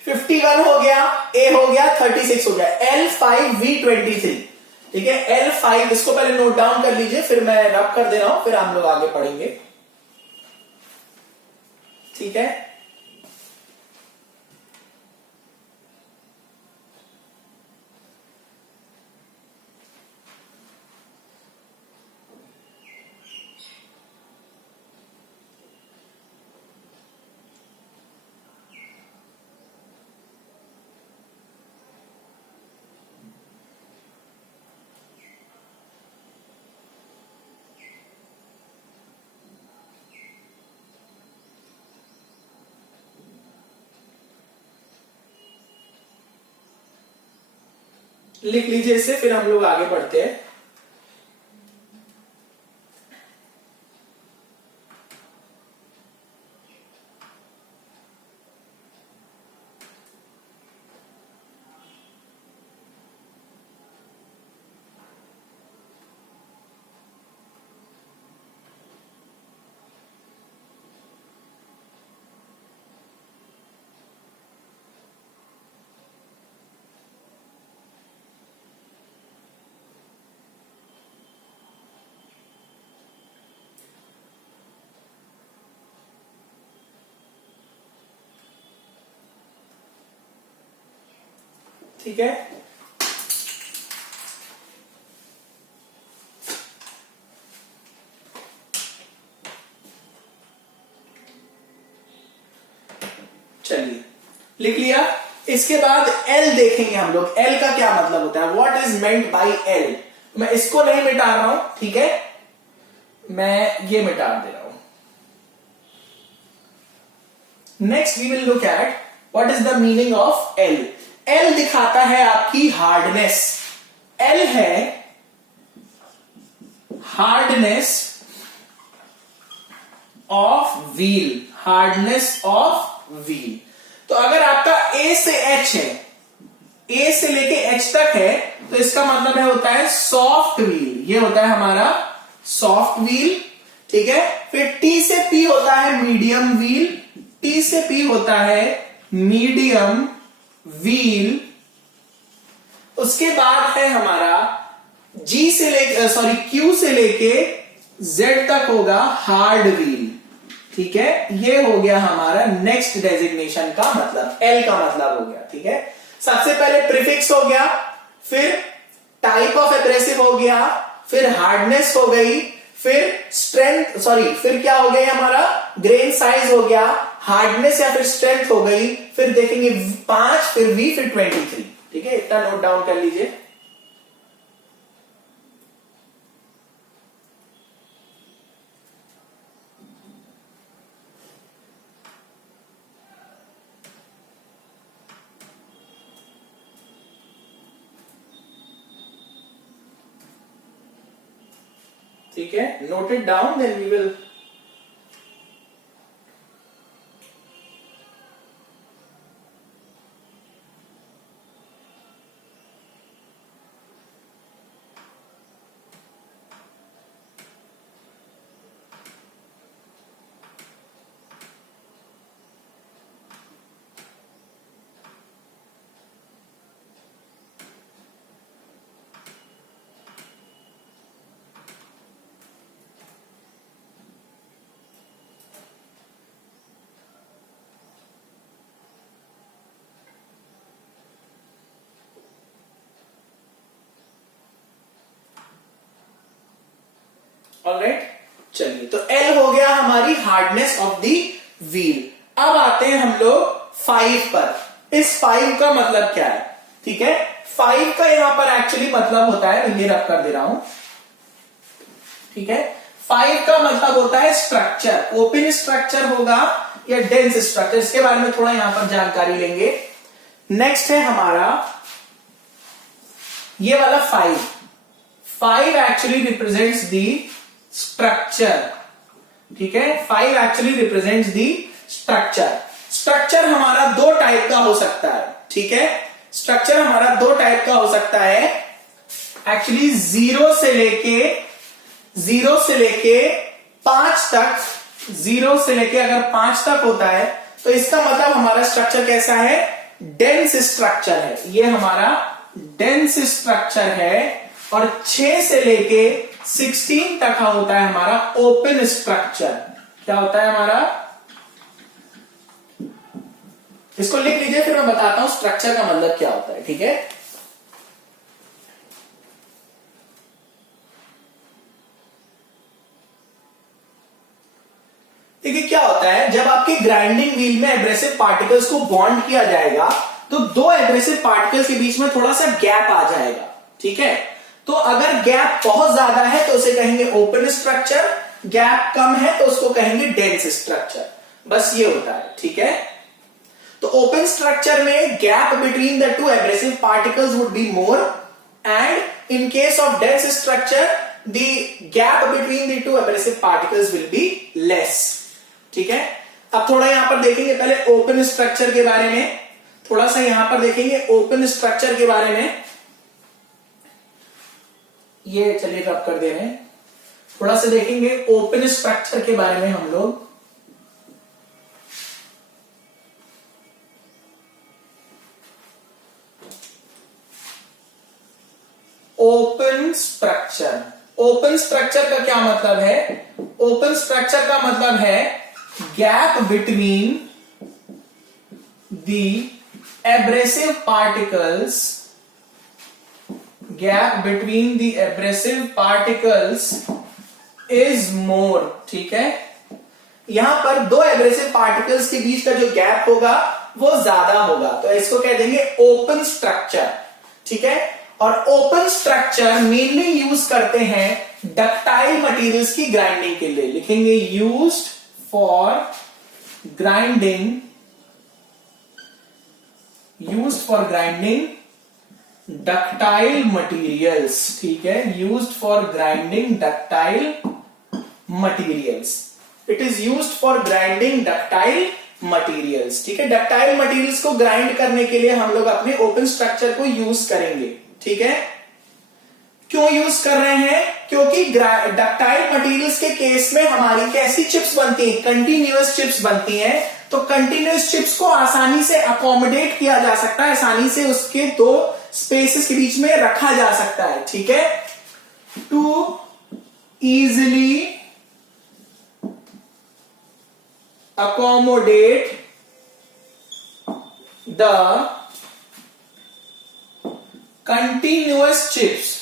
51 हो गया, ए हो गया, 36 हो गया, L5V23। ठीक है, L5, इसको पहले नोट डाउन कर लीजिए, फिर मैं रब कर दे रहा हूं, फिर हम लोग आगे पढ़ेंगे। ठीक है, लिख लीजिए इसे, फिर हम लोग आगे बढ़ते हैं। ठीक है, चलिए लिख लिया। इसके बाद एल देखेंगे हम लोग। एल का क्या मतलब होता है? What is meant by L? मैं इसको नहीं मिटा रहा हूं, ठीक है, मैं ये मिटा दे रहा हूं। Next we will look at what is the meaning of L. L दिखाता है आपकी हार्डनेस। एल है hardness of wheel. Hardness of wheel. तो अगर आपका ए से एच है, ए से लेके एच तक है, तो इसका मतलब है होता है सॉफ्ट व्हील। ये होता है हमारा सॉफ्ट व्हील। ठीक है, फिर टी से पी होता है मीडियम व्हील। टी से पी होता है मीडियम व्हील। उसके बाद है हमारा जी से लेके, सॉरी क्यू से लेके जेड तक होगा हार्ड व्हील। ठीक है, ये हो गया हमारा नेक्स्ट डेजिग्नेशन का मतलब, एल का मतलब हो गया। ठीक है, सबसे पहले प्रीफिक्स हो गया, फिर टाइप ऑफ एब्रेसिव हो गया, फिर हार्डनेस हो गई, फिर स्ट्रेंथ, सॉरी फिर क्या हो गया हमारा, ग्रेन साइज हो गया, हार्डनेस या फिर स्ट्रेंथ हो गई, फिर देखेंगे 5, फिर V, फिर 23। ठीक है, इतना नोट डाउन कर लीजिए। ठीक है, note it down, then we will alright. चलिए, तो L हो गया हमारी हार्डनेस ऑफ दी व्हील। अब आते हैं हम लोग 5 पर। इस 5 का मतलब क्या है? ठीक है, 5 का यहां पर एक्चुअली मतलब होता है, मैं ये रख कर दे रहा हूं। ठीक है, 5 का मतलब होता है स्ट्रक्चर, ओपन स्ट्रक्चर होगा या डेंस स्ट्रक्चर, इसके बारे में थोड़ा यहां पर जानकारी लेंगे। नेक्स्ट है हमारा ये वाला 5 एक्चुअली रिप्रेजेंट्स दी स्ट्रक्चर। ठीक है, 5 actually represents the structure. Structure हमारा 2 टाइप का हो सकता है। ठीक है, स्ट्रक्चर हमारा 2 टाइप का हो सकता है एक्चुअली, 0 से लेके 5 तक। 0 से लेके अगर 5 तक होता है तो इसका मतलब हमारा स्ट्रक्चर कैसा है? डेंस स्ट्रक्चर है। ये हमारा डेंस स्ट्रक्चर है। और 6 से लेके 16 तक होता है हमारा ओपन स्ट्रक्चर। क्या होता है हमारा? इसको लिख लीजिए, फिर मैं बताता हूं स्ट्रक्चर का मतलब क्या होता है। ठीक है, देखिए क्या होता है, जब आपकी ग्राइंडिंग व्हील में एब्रेसिव पार्टिकल्स को बॉन्ड किया जाएगा तो 2 एब्रेसिव पार्टिकल्स के बीच में थोड़ा सा गैप आ जाएगा। ठीक है, तो अगर गैप बहुत ज्यादा है तो उसे कहेंगे ओपन स्ट्रक्चर, गैप कम है तो उसको कहेंगे डेंस स्ट्रक्चर। बस ये होता है। ठीक है, तो ओपन स्ट्रक्चर में gap between the 2 abrasive particles would be more, and in case of dense structure the gap between the 2 abrasive particles will be less. ठीक है, अब थोड़ा यहां पर देखेंगे पहले ओपन स्ट्रक्चर के बारे में, थोड़ा सा यहां पर देखेंगे ओपन स्ट्रक्चर के बारे में। ये चलिए रब कर दे रहे हैं, थोड़ा सा देखेंगे ओपन स्ट्रक्चर के बारे में हम लोग। ओपन स्ट्रक्चर, ओपन स्ट्रक्चर का क्या मतलब है? ओपन स्ट्रक्चर का मतलब है gap between the abrasive particles, gap between the abrasive particles is more. ठीक है, यहां पर 2 एब्रेसिव पार्टिकल्स के बीच का जो गैप होगा वो ज्यादा होगा, तो इसको कह देंगे ओपन स्ट्रक्चर। ठीक है, और ओपन स्ट्रक्चर मेनली यूज करते हैं डक्टाइल मटेरियल्स की ग्राइंडिंग के लिए। लिखेंगे used for grinding, used for grinding ductile materials. ठीक है, used for grinding ductile materials. It is used for grinding ductile materials. ठीक है, डक्टाइल मटेरियल्स को ग्राइंड करने के लिए हम लोग अपने ओपन स्ट्रक्चर को यूज करेंगे। ठीक है, क्यों यूज कर रहे हैं? क्योंकि डक्टाइल मटेरियल्स के केस में हमारी कैसी चिप्स बनती हैं? कंटिन्यूअस चिप्स बनती हैं। तो कंटिन्यूअस चिप्स को आसानी से अकोमोडेट किया जा सकता है, आसानी से उसके 2 स्पेसेस के बीच में रखा जा सकता है। ठीक है, to easily accommodate the continuous chips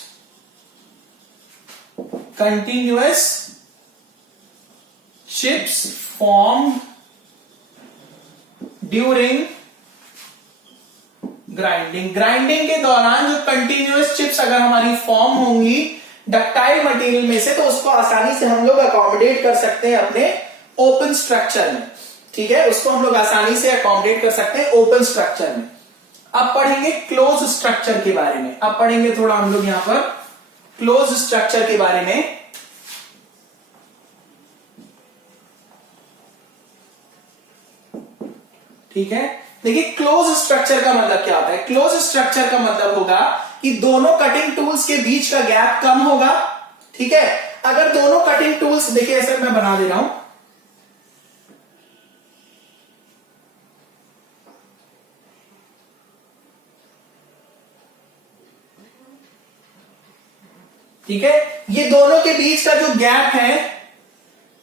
chips form during grinding के दौरान जो कंटिन्यूअस चिप्स अगर हमारी फॉर्म होंगी डक्टाइल मटेरियल में से, तो उसको आसानी से हम लोग अकोमोडेट कर सकते हैं अपने ओपन स्ट्रक्चर में। ठीक है, उसको हम लोग आसानी से अकोमोडेट कर सकते हैं ओपन स्ट्रक्चर में। अब पढ़ेंगे क्लोज स्ट्रक्चर के बारे में। अब पढ़ेंगे थोड़ा हम लोग यहां पर क्लोज स्ट्रक्चर के बारे में। ठीक है, देखिए क्लोज स्ट्रक्चर का मतलब क्या होता है। क्लोज स्ट्रक्चर का मतलब होगा कि दोनों कटिंग टूल्स के बीच का गैप कम होगा। ठीक है, अगर दोनों कटिंग टूल्स, देखिए ऐसे मैं बना दे रहा हूं, ठीक है, ये दोनों के बीच का जो गैप है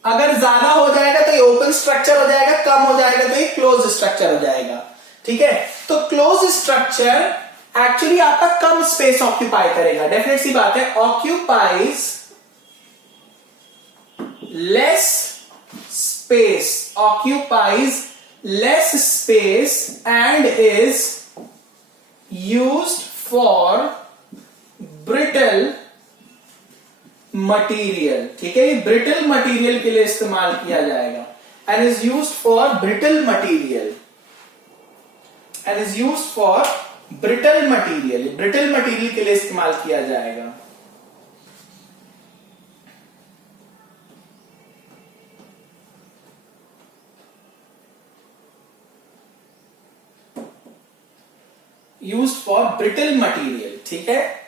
अगर ज्यादा हो जाएगा तो ये ओपन स्ट्रक्चर हो जाएगा, कम हो जाएगा तो ये क्लोज स्ट्रक्चर हो जाएगा। ठीक है, तो क्लोज स्ट्रक्चर एक्चुअली आपका कम स्पेस ऑक्यूपाई करेगा, डेफिनेट सी बात है, occupies less space, occupies less space and is used for brittle material. ठीक है, ये ब्रिटल मटीरियल के लिए इस्तेमाल किया जाएगा, and is used for brittle material, and is used for brittle material, brittle material के लिए इस्तेमाल किया जाएगा। Used for brittle material. ठीक है,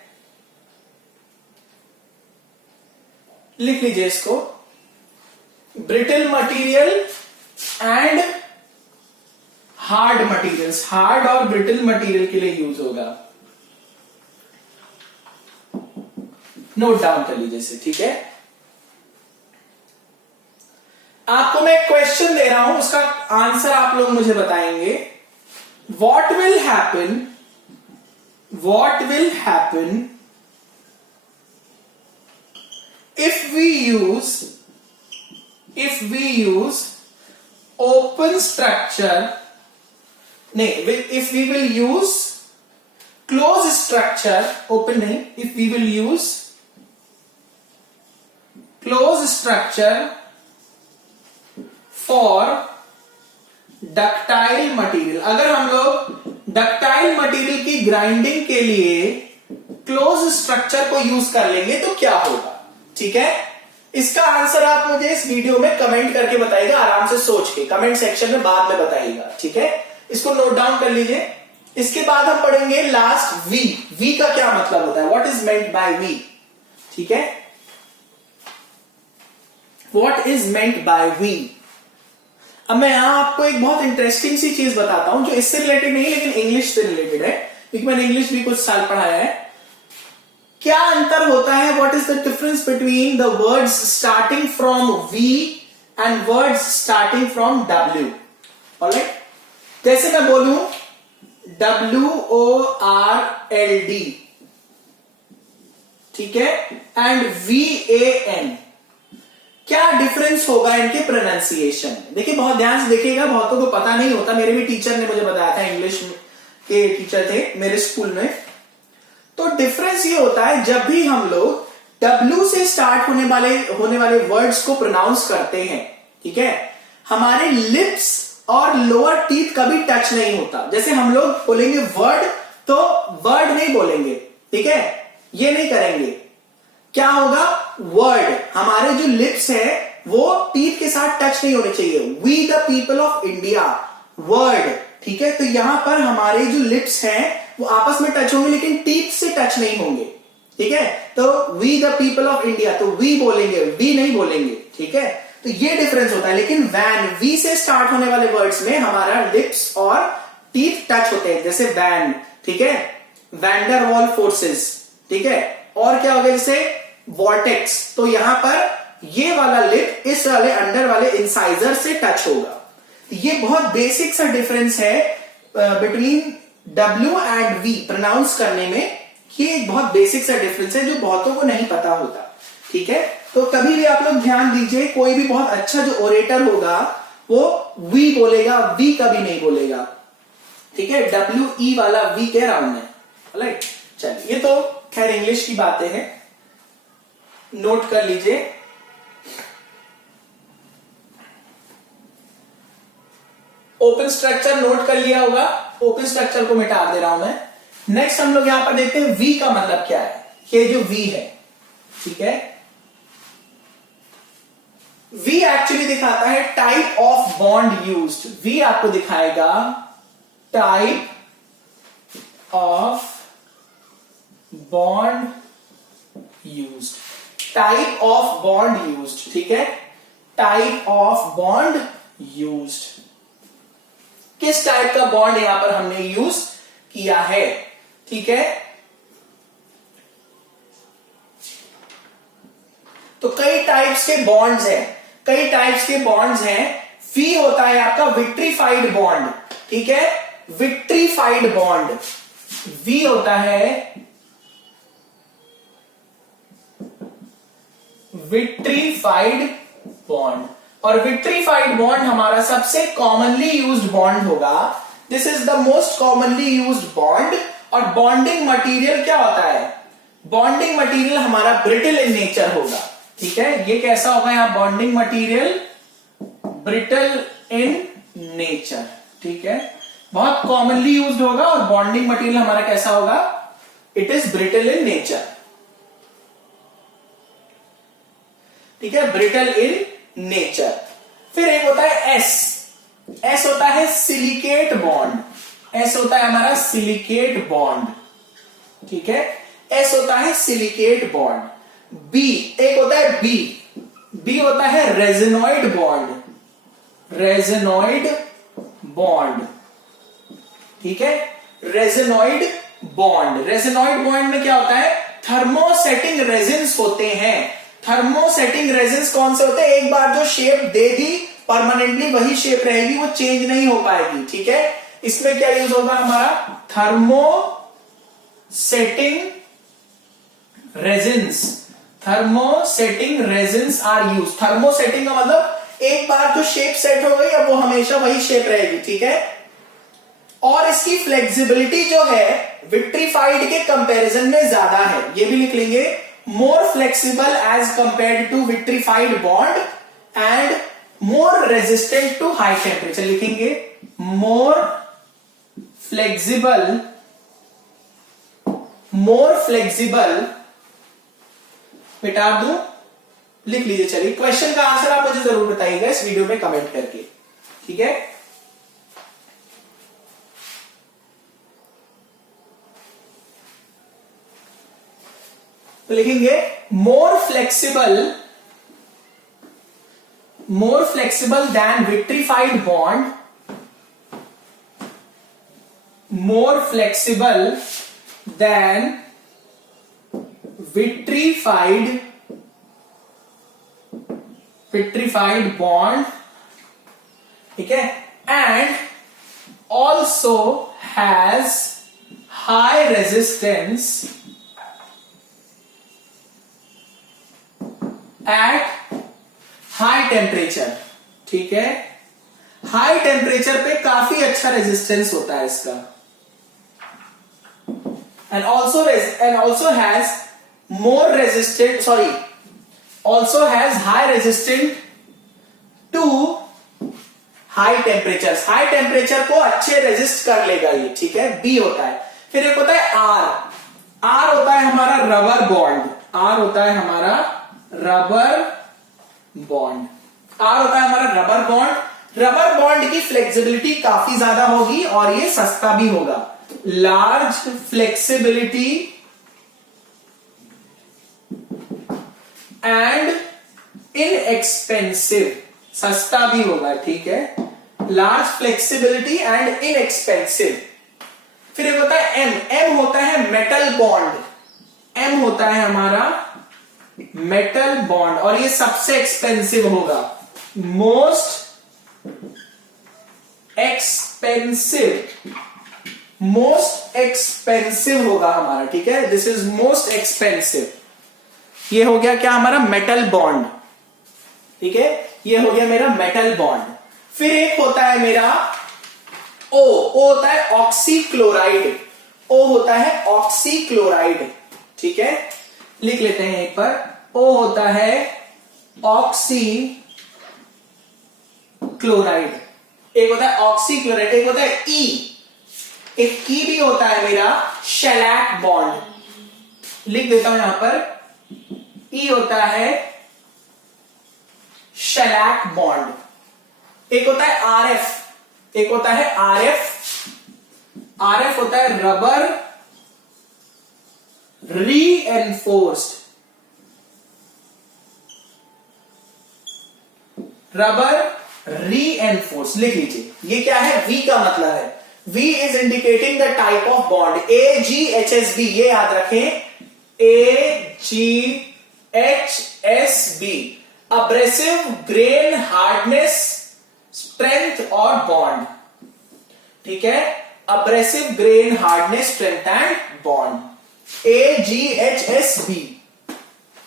लिख लीजिए इसको, brittle material and hard materials, hard और ब्रिटल मटीरियल के लिए यूज होगा। नोट डाउन कर लीजिए इसे। ठीक है, आपको मैं एक क्वेश्चन दे रहा हूं, उसका आंसर आप लोग मुझे बताएंगे। What will happen if we use open structure, if we will use closed structure, open नहीं, if we will use closed structure for ductile material, अगर हम लोग डक्टाइल मटेरियल की ग्राइंडिंग के लिए क्लोज स्ट्रक्चर को यूज कर लेंगे तो क्या होगा। ठीक है, इसका आंसर आप मुझे इस वीडियो में कमेंट करके बताइएगा, आराम से सोच के कमेंट सेक्शन में बाद में बताइएगा। ठीक है, इसको नोट डाउन कर लीजिए। इसके बाद हम पढ़ेंगे लास्ट वी का क्या मतलब होता है, what is meant by V. ठीक है, what is meant by V. अब मैं यहां आपको एक बहुत इंटरेस्टिंग सी चीज बताता हूं जो इससे रिलेटेड नहीं लेकिन इंग्लिश से रिलेटेड है, क्योंकि मैंने इंग्लिश भी कुछ साल पढ़ाया है। क्या अंतर होता है, what is the difference between the words starting from V and words starting from W. Alright, जैसे मैं बोलूं WORLD, ठीक है, एंड VAN, क्या डिफरेंस होगा इनके प्रोनाउंसिएशन में। देखिए बहुत ध्यान से देखिएगा, बहुतों को पता नहीं होता, मेरे भी टीचर ने मुझे बताया था, इंग्लिश के टीचर थे मेरे स्कूल में। तो डिफरेंस ये होता है जब भी हम लोग W से स्टार्ट होने वाले वर्ड्स को प्रोनाउंस करते हैं, ठीक है, हमारे लिप्स और लोअर टीथ कभी टच नहीं होता। जैसे हम लोग बोलेंगे वर्ड तो वर्ड नहीं बोलेंगे, ठीक है, ये नहीं करेंगे। क्या होगा, वर्ड, हमारे जो लिप्स है वो टीथ के साथ टच नहीं होने चाहिए। We the people of India, word, ठीक है, तो यहां पर हमारे जो लिप्स हैं वो आपस में टच होंगे लेकिन टीथ से टच नहीं होंगे, ठीक है। तो we the people of India, तो वी बोलेंगे, वी नहीं बोलेंगे, ठीक है। तो ये डिफरेंस होता है। लेकिन वैन, वी से स्टार्ट होने वाले वर्ड्स में हमारा लिप्स और टीथ टच होते हैं, जैसे वैन, ठीक है, वैंडरवॉल फोर्सेस, ठीक है, और क्या हो गया जैसे वॉर्टेक्स, तो यहां पर ये वाला लिप इस वाले अंडर वाले इंसाइजर से टच होगा। ये बहुत बेसिक सा डिफरेंस है between W and V pronounce करने में। ये एक बहुत बेसिक सा डिफरेंस है जो बहुतों को नहीं पता होता, ठीक है, तो कभी भी आप लोग ध्यान दीजिए, कोई भी बहुत अच्छा जो ओरेटर होगा वो वी बोलेगा, वी कभी नहीं बोलेगा, ठीक है। WE वाला वी कह रहा हूं मैं, राइट। चलिए, ये तो खैर इंग्लिश की बातें हैं, नोट कर लीजिए। ओपन स्ट्रक्चर नोट कर लिया होगा, ओपन स्ट्रक्चर को मिटा दे रहा हूं मैं। नेक्स्ट हम लोग यहां पर देखते हैं वी का मतलब क्या है। ये जो वी है, ठीक है, वी एक्चुअली दिखाता है type of bond used. V आपको दिखाएगा type of bond used, type of bond used, ठीक है, टाइप ऑफ बॉन्ड यूज्ड। किस टाइप का बॉन्ड यहां पर हमने यूज किया है, ठीक है। तो कई टाइप्स के बॉन्ड्स हैं, कई टाइप्स के बॉन्ड्स हैं। वी होता है आपका विट्रीफाइड बॉन्ड, ठीक है, विट्रीफाइड बॉन्ड। वी होता है विट्रीफाइड बॉन्ड, और विट्रीफाइड बॉन्ड हमारा सबसे कॉमनली यूज्ड बॉन्ड होगा। This is the most commonly used bond. और बॉन्डिंग मटेरियल क्या होता है, बॉन्डिंग मटेरियल हमारा ब्रिटल इन नेचर होगा, ठीक है। ये कैसा होगा यहां, bonding material brittle in nature, ठीक है, बहुत कॉमनली यूज्ड होगा। और बॉन्डिंग मटेरियल हमारा कैसा होगा, it is brittle in nature, ठीक है, ब्रिटल इन नेचर। फिर एक होता है एस, एस होता है सिलिकेट बॉन्ड, एस होता है हमारा सिलिकेट बॉन्ड, ठीक है, एस होता है सिलिकेट बॉन्ड। बी, एक होता है बी, बी होता है रेजोनॉइड बॉन्ड, रेजोनॉइड बॉन्ड, ठीक है, रेजोनॉइड बॉन्ड। रेजोनॉइड बॉन्ड में क्या होता है, थर्मोसेटिंग रेजिन्स होते हैं। थर्मोसेटिंग रेजिन्स कौन से होते हैं, एक बार जो शेप दे दी परमानेंटली वही शेप रहेगी, वो चेंज नहीं हो पाएगी, ठीक है। इसमें क्या यूज होगा हमारा, thermosetting resins, thermosetting resins are use. Thermosetting का मतलब एक बार जो शेप सेट हो गई अब वो हमेशा वही शेप रहेगी, ठीक है। और इसकी फ्लेक्सिबिलिटी जो है विट्रीफाइड के कंपैरिजन में ज्यादा है, ये भी लिख लेंगे, more flexible as compared to vitrified bond and more resistant to high temperature, लिखेंगे more flexible, मिटा दूं, लिख लीजिए। चलिए, क्वेश्चन का आंसर आप मुझे जरूर बताइएगा इस वीडियो में कमेंट करके, ठीक है। तो लिखेंगे more flexible than vitrified bond, more flexible than vitrified bond, ठीक है, and also has high resistance at high temperature, ठीक है, हाई टेम्परेचर पे काफी अच्छा रेजिस्टेंस होता है इसका। And also has more resistant, sorry, also has high resistant to high temperature, high temperature को अच्छे रेजिस्ट कर लेगा ये, ठीक है, बी होता है। फिर एक होता है आर, आर होता है हमारा रबर बॉन्ड, आर होता है हमारा रबर बॉन्ड, आर होता है हमारा रबर बॉन्ड। रबर बॉन्ड की फ्लेक्सिबिलिटी काफी ज्यादा होगी और ये सस्ता भी होगा, लार्ज फ्लेक्सिबिलिटी एंड इनएक्सपेंसिव, सस्ता भी होगा, ठीक है, लार्ज फ्लेक्सिबिलिटी एंड इनएक्सपेंसिव। फिर एक होता है एम, एम होता है मेटल बॉन्ड, एम होता है हमारा मेटल बॉन्ड और ये सबसे एक्सपेंसिव होगा, मोस्ट एक्सपेंसिव होगा हमारा, ठीक है, दिस इज मोस्ट एक्सपेंसिव। ये हो गया क्या हमारा मेटल बॉन्ड, ठीक है, ये हो गया मेरा मेटल बॉन्ड। फिर एक होता है मेरा ओ होता है ऑक्सीक्लोराइड, ओ होता है ऑक्सीक्लोराइड, ठीक है, लिख लेते हैं एक पर। ओ होता है ऑक्सी क्लोराइड, एक होता है ऑक्सीक्लोराइड, एक होता है ई, एक ई भी होता है मेरा शेलैक बॉन्ड, लिख देता हूं यहां पर, ई होता है शेलैक बॉन्ड। एक होता है आरएफ, एक होता है आरएफ, आरएफ होता है रबर रीएनफोर्स्ड, रबर रीएनफोर्स, लिख लीजिए। ये क्या है, वी का मतलब है, V is indicating the type of bond, AgHSB, ये याद रखें, AgHSB, abrasive grain hardness strength और बॉन्ड, ठीक है, abrasive grain hardness strength and bond, AgHSB,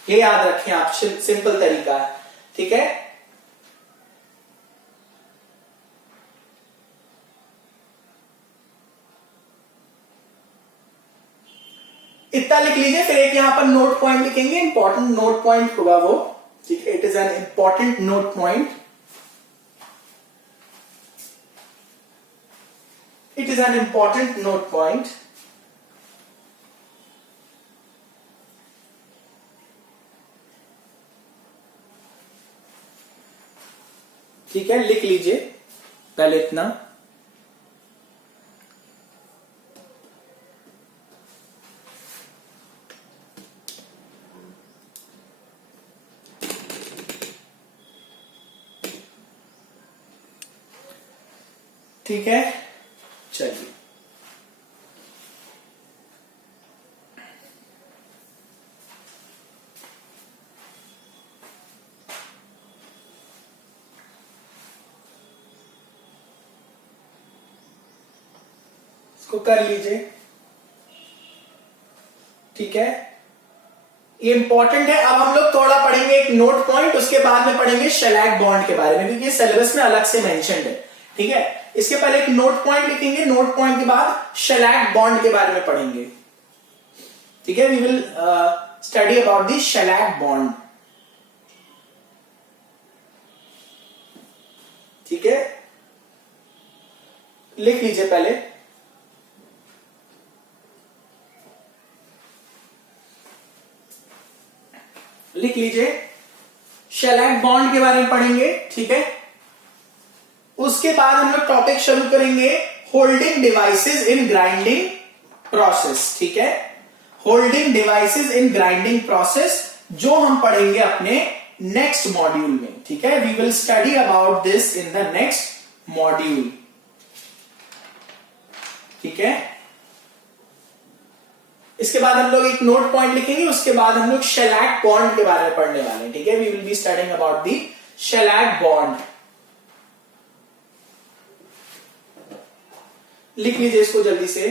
ये याद रखें आप, सिंपल तरीका है, ठीक है। इतना लिख लीजिए, फिर एक यहां पर नोट पॉइंट लिखेंगे, इंपॉर्टेंट नोट पॉइंट होगा वो, ठीक है, it is an important note point, it is an important note point. ठीक है, लिख लीजिए पहले इतना, ठीक है, चलिए इसको कर लीजिए, ठीक है, ये इंपॉर्टेंट है। अब हम लोग थोड़ा पढ़ेंगे एक नोट पॉइंट, उसके बाद में पढ़ेंगे शेलैक बॉन्ड के बारे में, क्योंकि ये सिलेबस में अलग से मेंशन्ड है, ठीक है। इसके पहले एक नोट पॉइंट लिखेंगे, नोट पॉइंट के बाद शेलैक बॉन्ड के बारे में पढ़ेंगे, ठीक है, we will study about the shellac bond, ठीक है, लिख लीजिए पहले, लिख लीजिए, शेलैक बॉन्ड के बारे में पढ़ेंगे, ठीक है। उसके बाद हम लोग टॉपिक शुरू करेंगे holding devices in grinding process, ठीक है, holding devices in grinding process, जो हम पढ़ेंगे अपने नेक्स्ट मॉड्यूल में, ठीक है, we will study about this in the next module, ठीक है। इसके बाद हम लोग एक नोट पॉइंट लिखेंगे, उसके बाद हम लोग शेलैक बॉन्ड के बारे में पढ़ने वाले हैं, ठीक है, we will be studying about the shellac bond, लिख लीजिए इसको जल्दी से,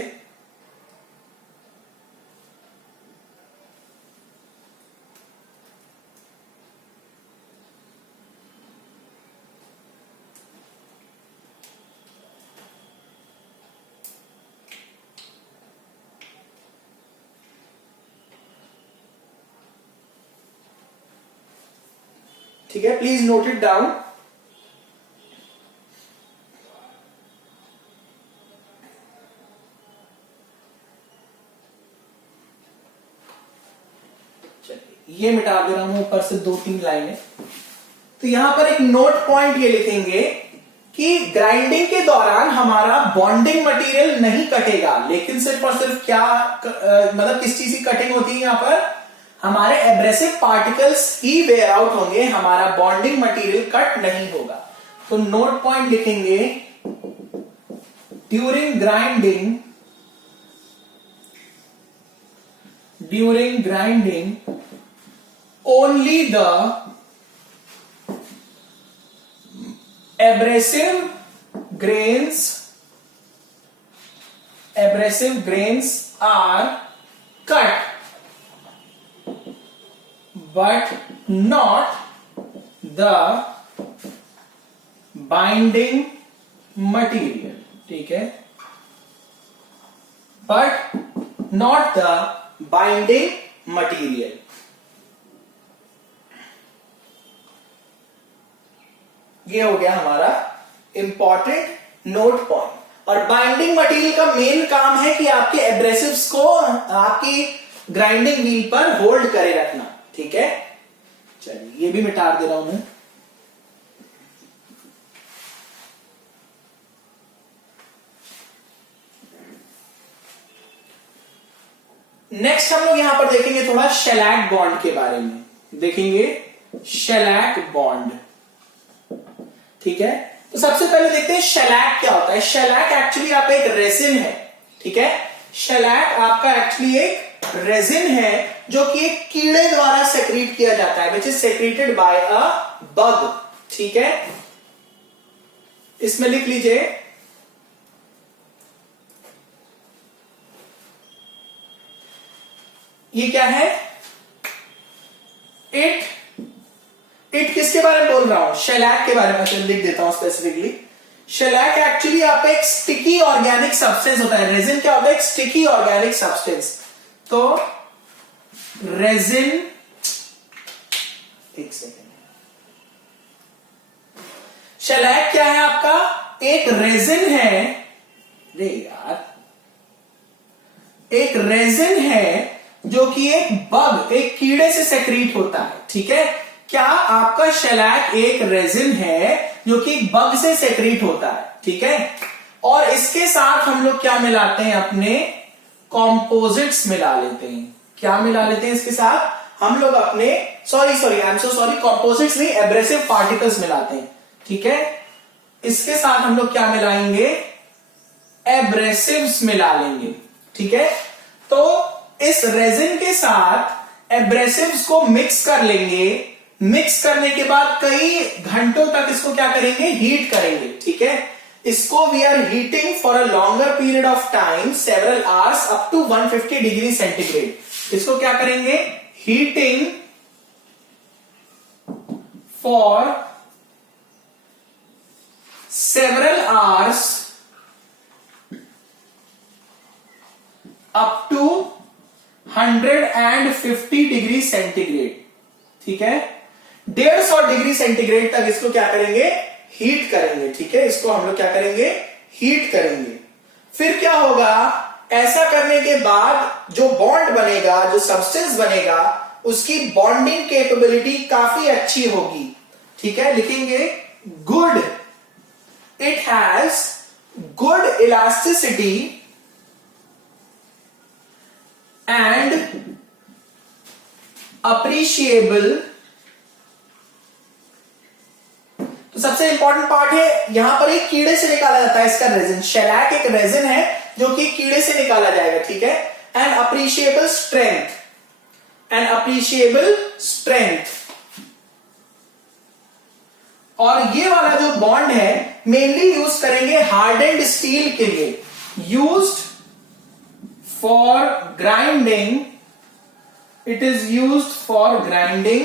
ठीक है, प्लीज नोट इट डाउन। ये मिटा दे रहा हूं ऊपर से 2-3 लाइनें। तो यहां पर एक नोट पॉइंट ये लिखेंगे कि ग्राइंडिंग के दौरान हमारा बॉन्डिंग मटेरियल नहीं कटेगा, लेकिन सिर्फ और सिर्फ क्या मतलब किस चीज की कटिंग होती है, यहां पर हमारे एब्रेसिव पार्टिकल्स ही वेयर आउट होंगे, हमारा बॉन्डिंग मटेरियल कट नहीं होगा। तो नोट पॉइंट लिखेंगे, during grinding only the abrasive grains are cut but not the binding material. ठीक है, but not the binding material. ये हो गया हमारा इंपॉर्टेंट नोट पॉइंट। और बाइंडिंग मटेरियल का मेन काम है कि आपके एब्रेसिव्स को आपकी ग्राइंडिंग व्हील पर होल्ड करे रखना। ठीक है, चलिए ये भी मिटा दे रहा हूं मैं। नेक्स्ट हम लोग यहां पर देखेंगे थोड़ा शेलैक बॉन्ड के बारे में देखेंगे, शेलैक बॉन्ड। ठीक है, तो सबसे पहले देखते हैं शेलैक क्या होता है। शेलैक एक्चुअली आपका एक रेजिन है। ठीक है, शेलैक आपका एक्चुअली एक रेजिन है जो कि एक कीड़े द्वारा सेक्रीट किया जाता है, which is secreted by a bug. ठीक है, इसमें लिख लीजिए ये क्या है, इट किसके बारे में बोल रहा हूं, शेलैक के बारे में। चल लिख देता हूं स्पेसिफिकली। शेलैक एक्चुअली आपका एक स्टिकी ऑर्गेनिक सब्सटेंस होता है। रेजिन क्या होता है, एक स्टिकी ऑर्गेनिक सब्सटेंस। तो रेजिन, एक सेकेंड, शेलैक क्या है आपका, एक रेजिन है, रे यार, एक रेजिन है जो कि एक बग, एक कीड़े से सेक्रीट होता है। ठीक है, क्या आपका शेलैक एक रेजिन है जो कि बग से सेक्रीट होता है। ठीक है, और इसके साथ हम लोग क्या मिलाते हैं, अपने कॉम्पोजिट्स मिला लेते हैं। क्या मिला लेते हैं इसके साथ, हम लोग अपने I am so sorry, composites नहीं, एब्रेसिव पार्टिकल्स मिलाते हैं। ठीक है, इसके साथ हम लोग क्या मिलाएंगे, एब्रेसिव्स मिला लेंगे। ठीक है, तो इस रेजिन के साथ एब्रेसिव्स को मिक्स कर लेंगे। मिक्स करने के बाद कई घंटों तक इसको क्या करेंगे, हीट करेंगे। ठीक है, इसको we are heating for a longer period of time, several hours, up to 150 degree centigrade. इसको क्या करेंगे, heating for several hours up to 150 degree centigrade. ठीक है, 150 डिग्री सेंटीग्रेड तक इसको क्या करेंगे, हीट करेंगे। ठीक है, इसको हम लोग क्या करेंगे, हीट करेंगे। फिर क्या होगा, ऐसा करने के बाद जो बॉन्ड बनेगा, जो सब्सटेंस बनेगा, उसकी बॉन्डिंग कैपेबिलिटी काफी अच्छी होगी। ठीक है, लिखेंगे good, it has good elasticity and appreciable. तो सबसे इंपॉर्टेंट पार्ट है यहां पर, एक कीड़े से निकाला जाता है इसका रेजिन। शेलैक एक रेजिन है जो कि कीड़े से निकाला जाएगा। ठीक है, and appreciable strength, and appreciable strength. और ये वाला जो बॉन्ड है मेनली यूज करेंगे हार्डेंड स्टील के लिए, used for grinding, it is used for grinding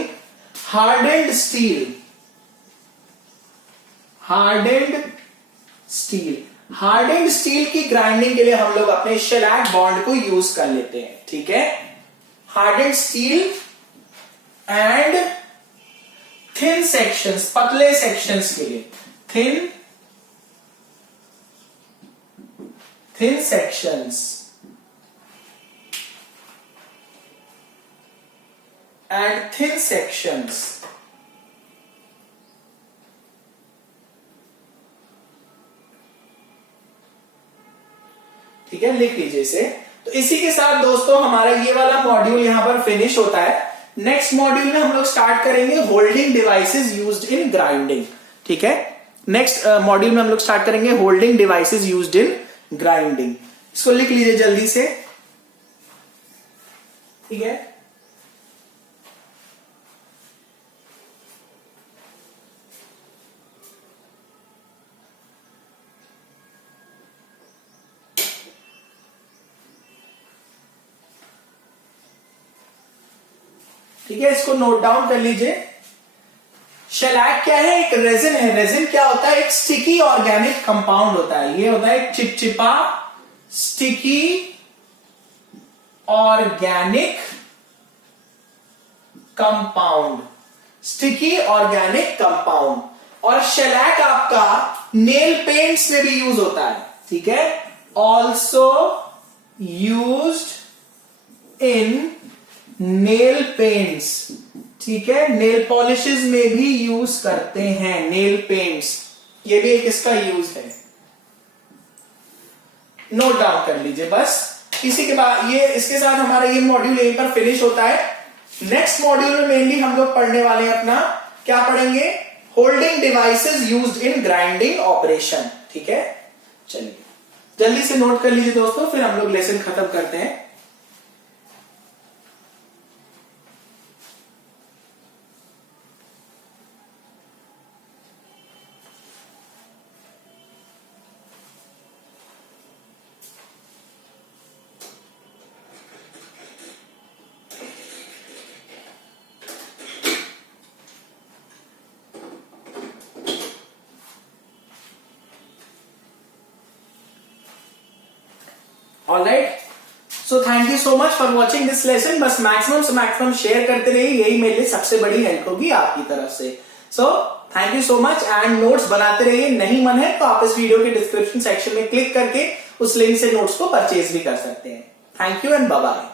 hardened steel, hardened steel की ग्राइंडिंग के लिए हम लोग अपने शेलैक बॉन्ड को यूज कर लेते हैं। ठीक है, hardened steel and thin sections, पतले सेक्शंस के लिए, thin sections and thin sections। ठीक है, लिख लीजिए इसे। तो इसी के साथ दोस्तों हमारा ये वाला मॉड्यूल यहां पर फिनिश होता है। नेक्स्ट मॉड्यूल में हम लोग स्टार्ट करेंगे holding devices used in grinding. ठीक है, नेक्स्ट मॉड्यूल में हम लोग स्टार्ट करेंगे holding devices used in grinding. इसको लिख लीजिए जल्दी से। ठीक है, ठीक है, इसको नोट डाउन कर लीजिए। शेलैक क्या है? एक रेजिन है। रेजिन क्या होता है? एक स्टिकी ऑर्गेनिक कंपाउंड होता है। ये होता है चिपचिपा sticky organic compound, sticky organic compound. और शेलैक आपका नेल पेंट्स में भी यूज होता है, ठीक है, also used in nail paints, ठीक है, नेल पॉलिशेस में भी यूज करते हैं नेल पेंट्स, ये भी एक इसका यूज है। नोट डाउन कर लीजिए बस। इसी के बाद ये इसके साथ हमारा ये मॉड्यूल यहीं पर फिनिश होता है। नेक्स्ट मॉड्यूल में मेनली हम लोग पढ़ने वाले हैं अपना, क्या पढ़ेंगे? Holding devices used in grinding operation, ठीक है। चलिए जल्दी से नोट कर लीजिए दोस्तों, फिर हम लोग लेसन खत्म करते हैं। Alright, so thank you so much for watching this lesson. बस मैक्सिमम से मैक्सिमम शेयर करते रहिए, यही मेरे लिए सबसे बड़ी हेल्प होगी आपकी तरफ से। So thank you so much and notes बनाते रहिए। नहीं मन है तो आप इस वीडियो के डिस्क्रिप्शन सेक्शन में क्लिक करके उस लिंक से नोट्स को परचेज भी कर सकते हैं। Thank you and bye bye.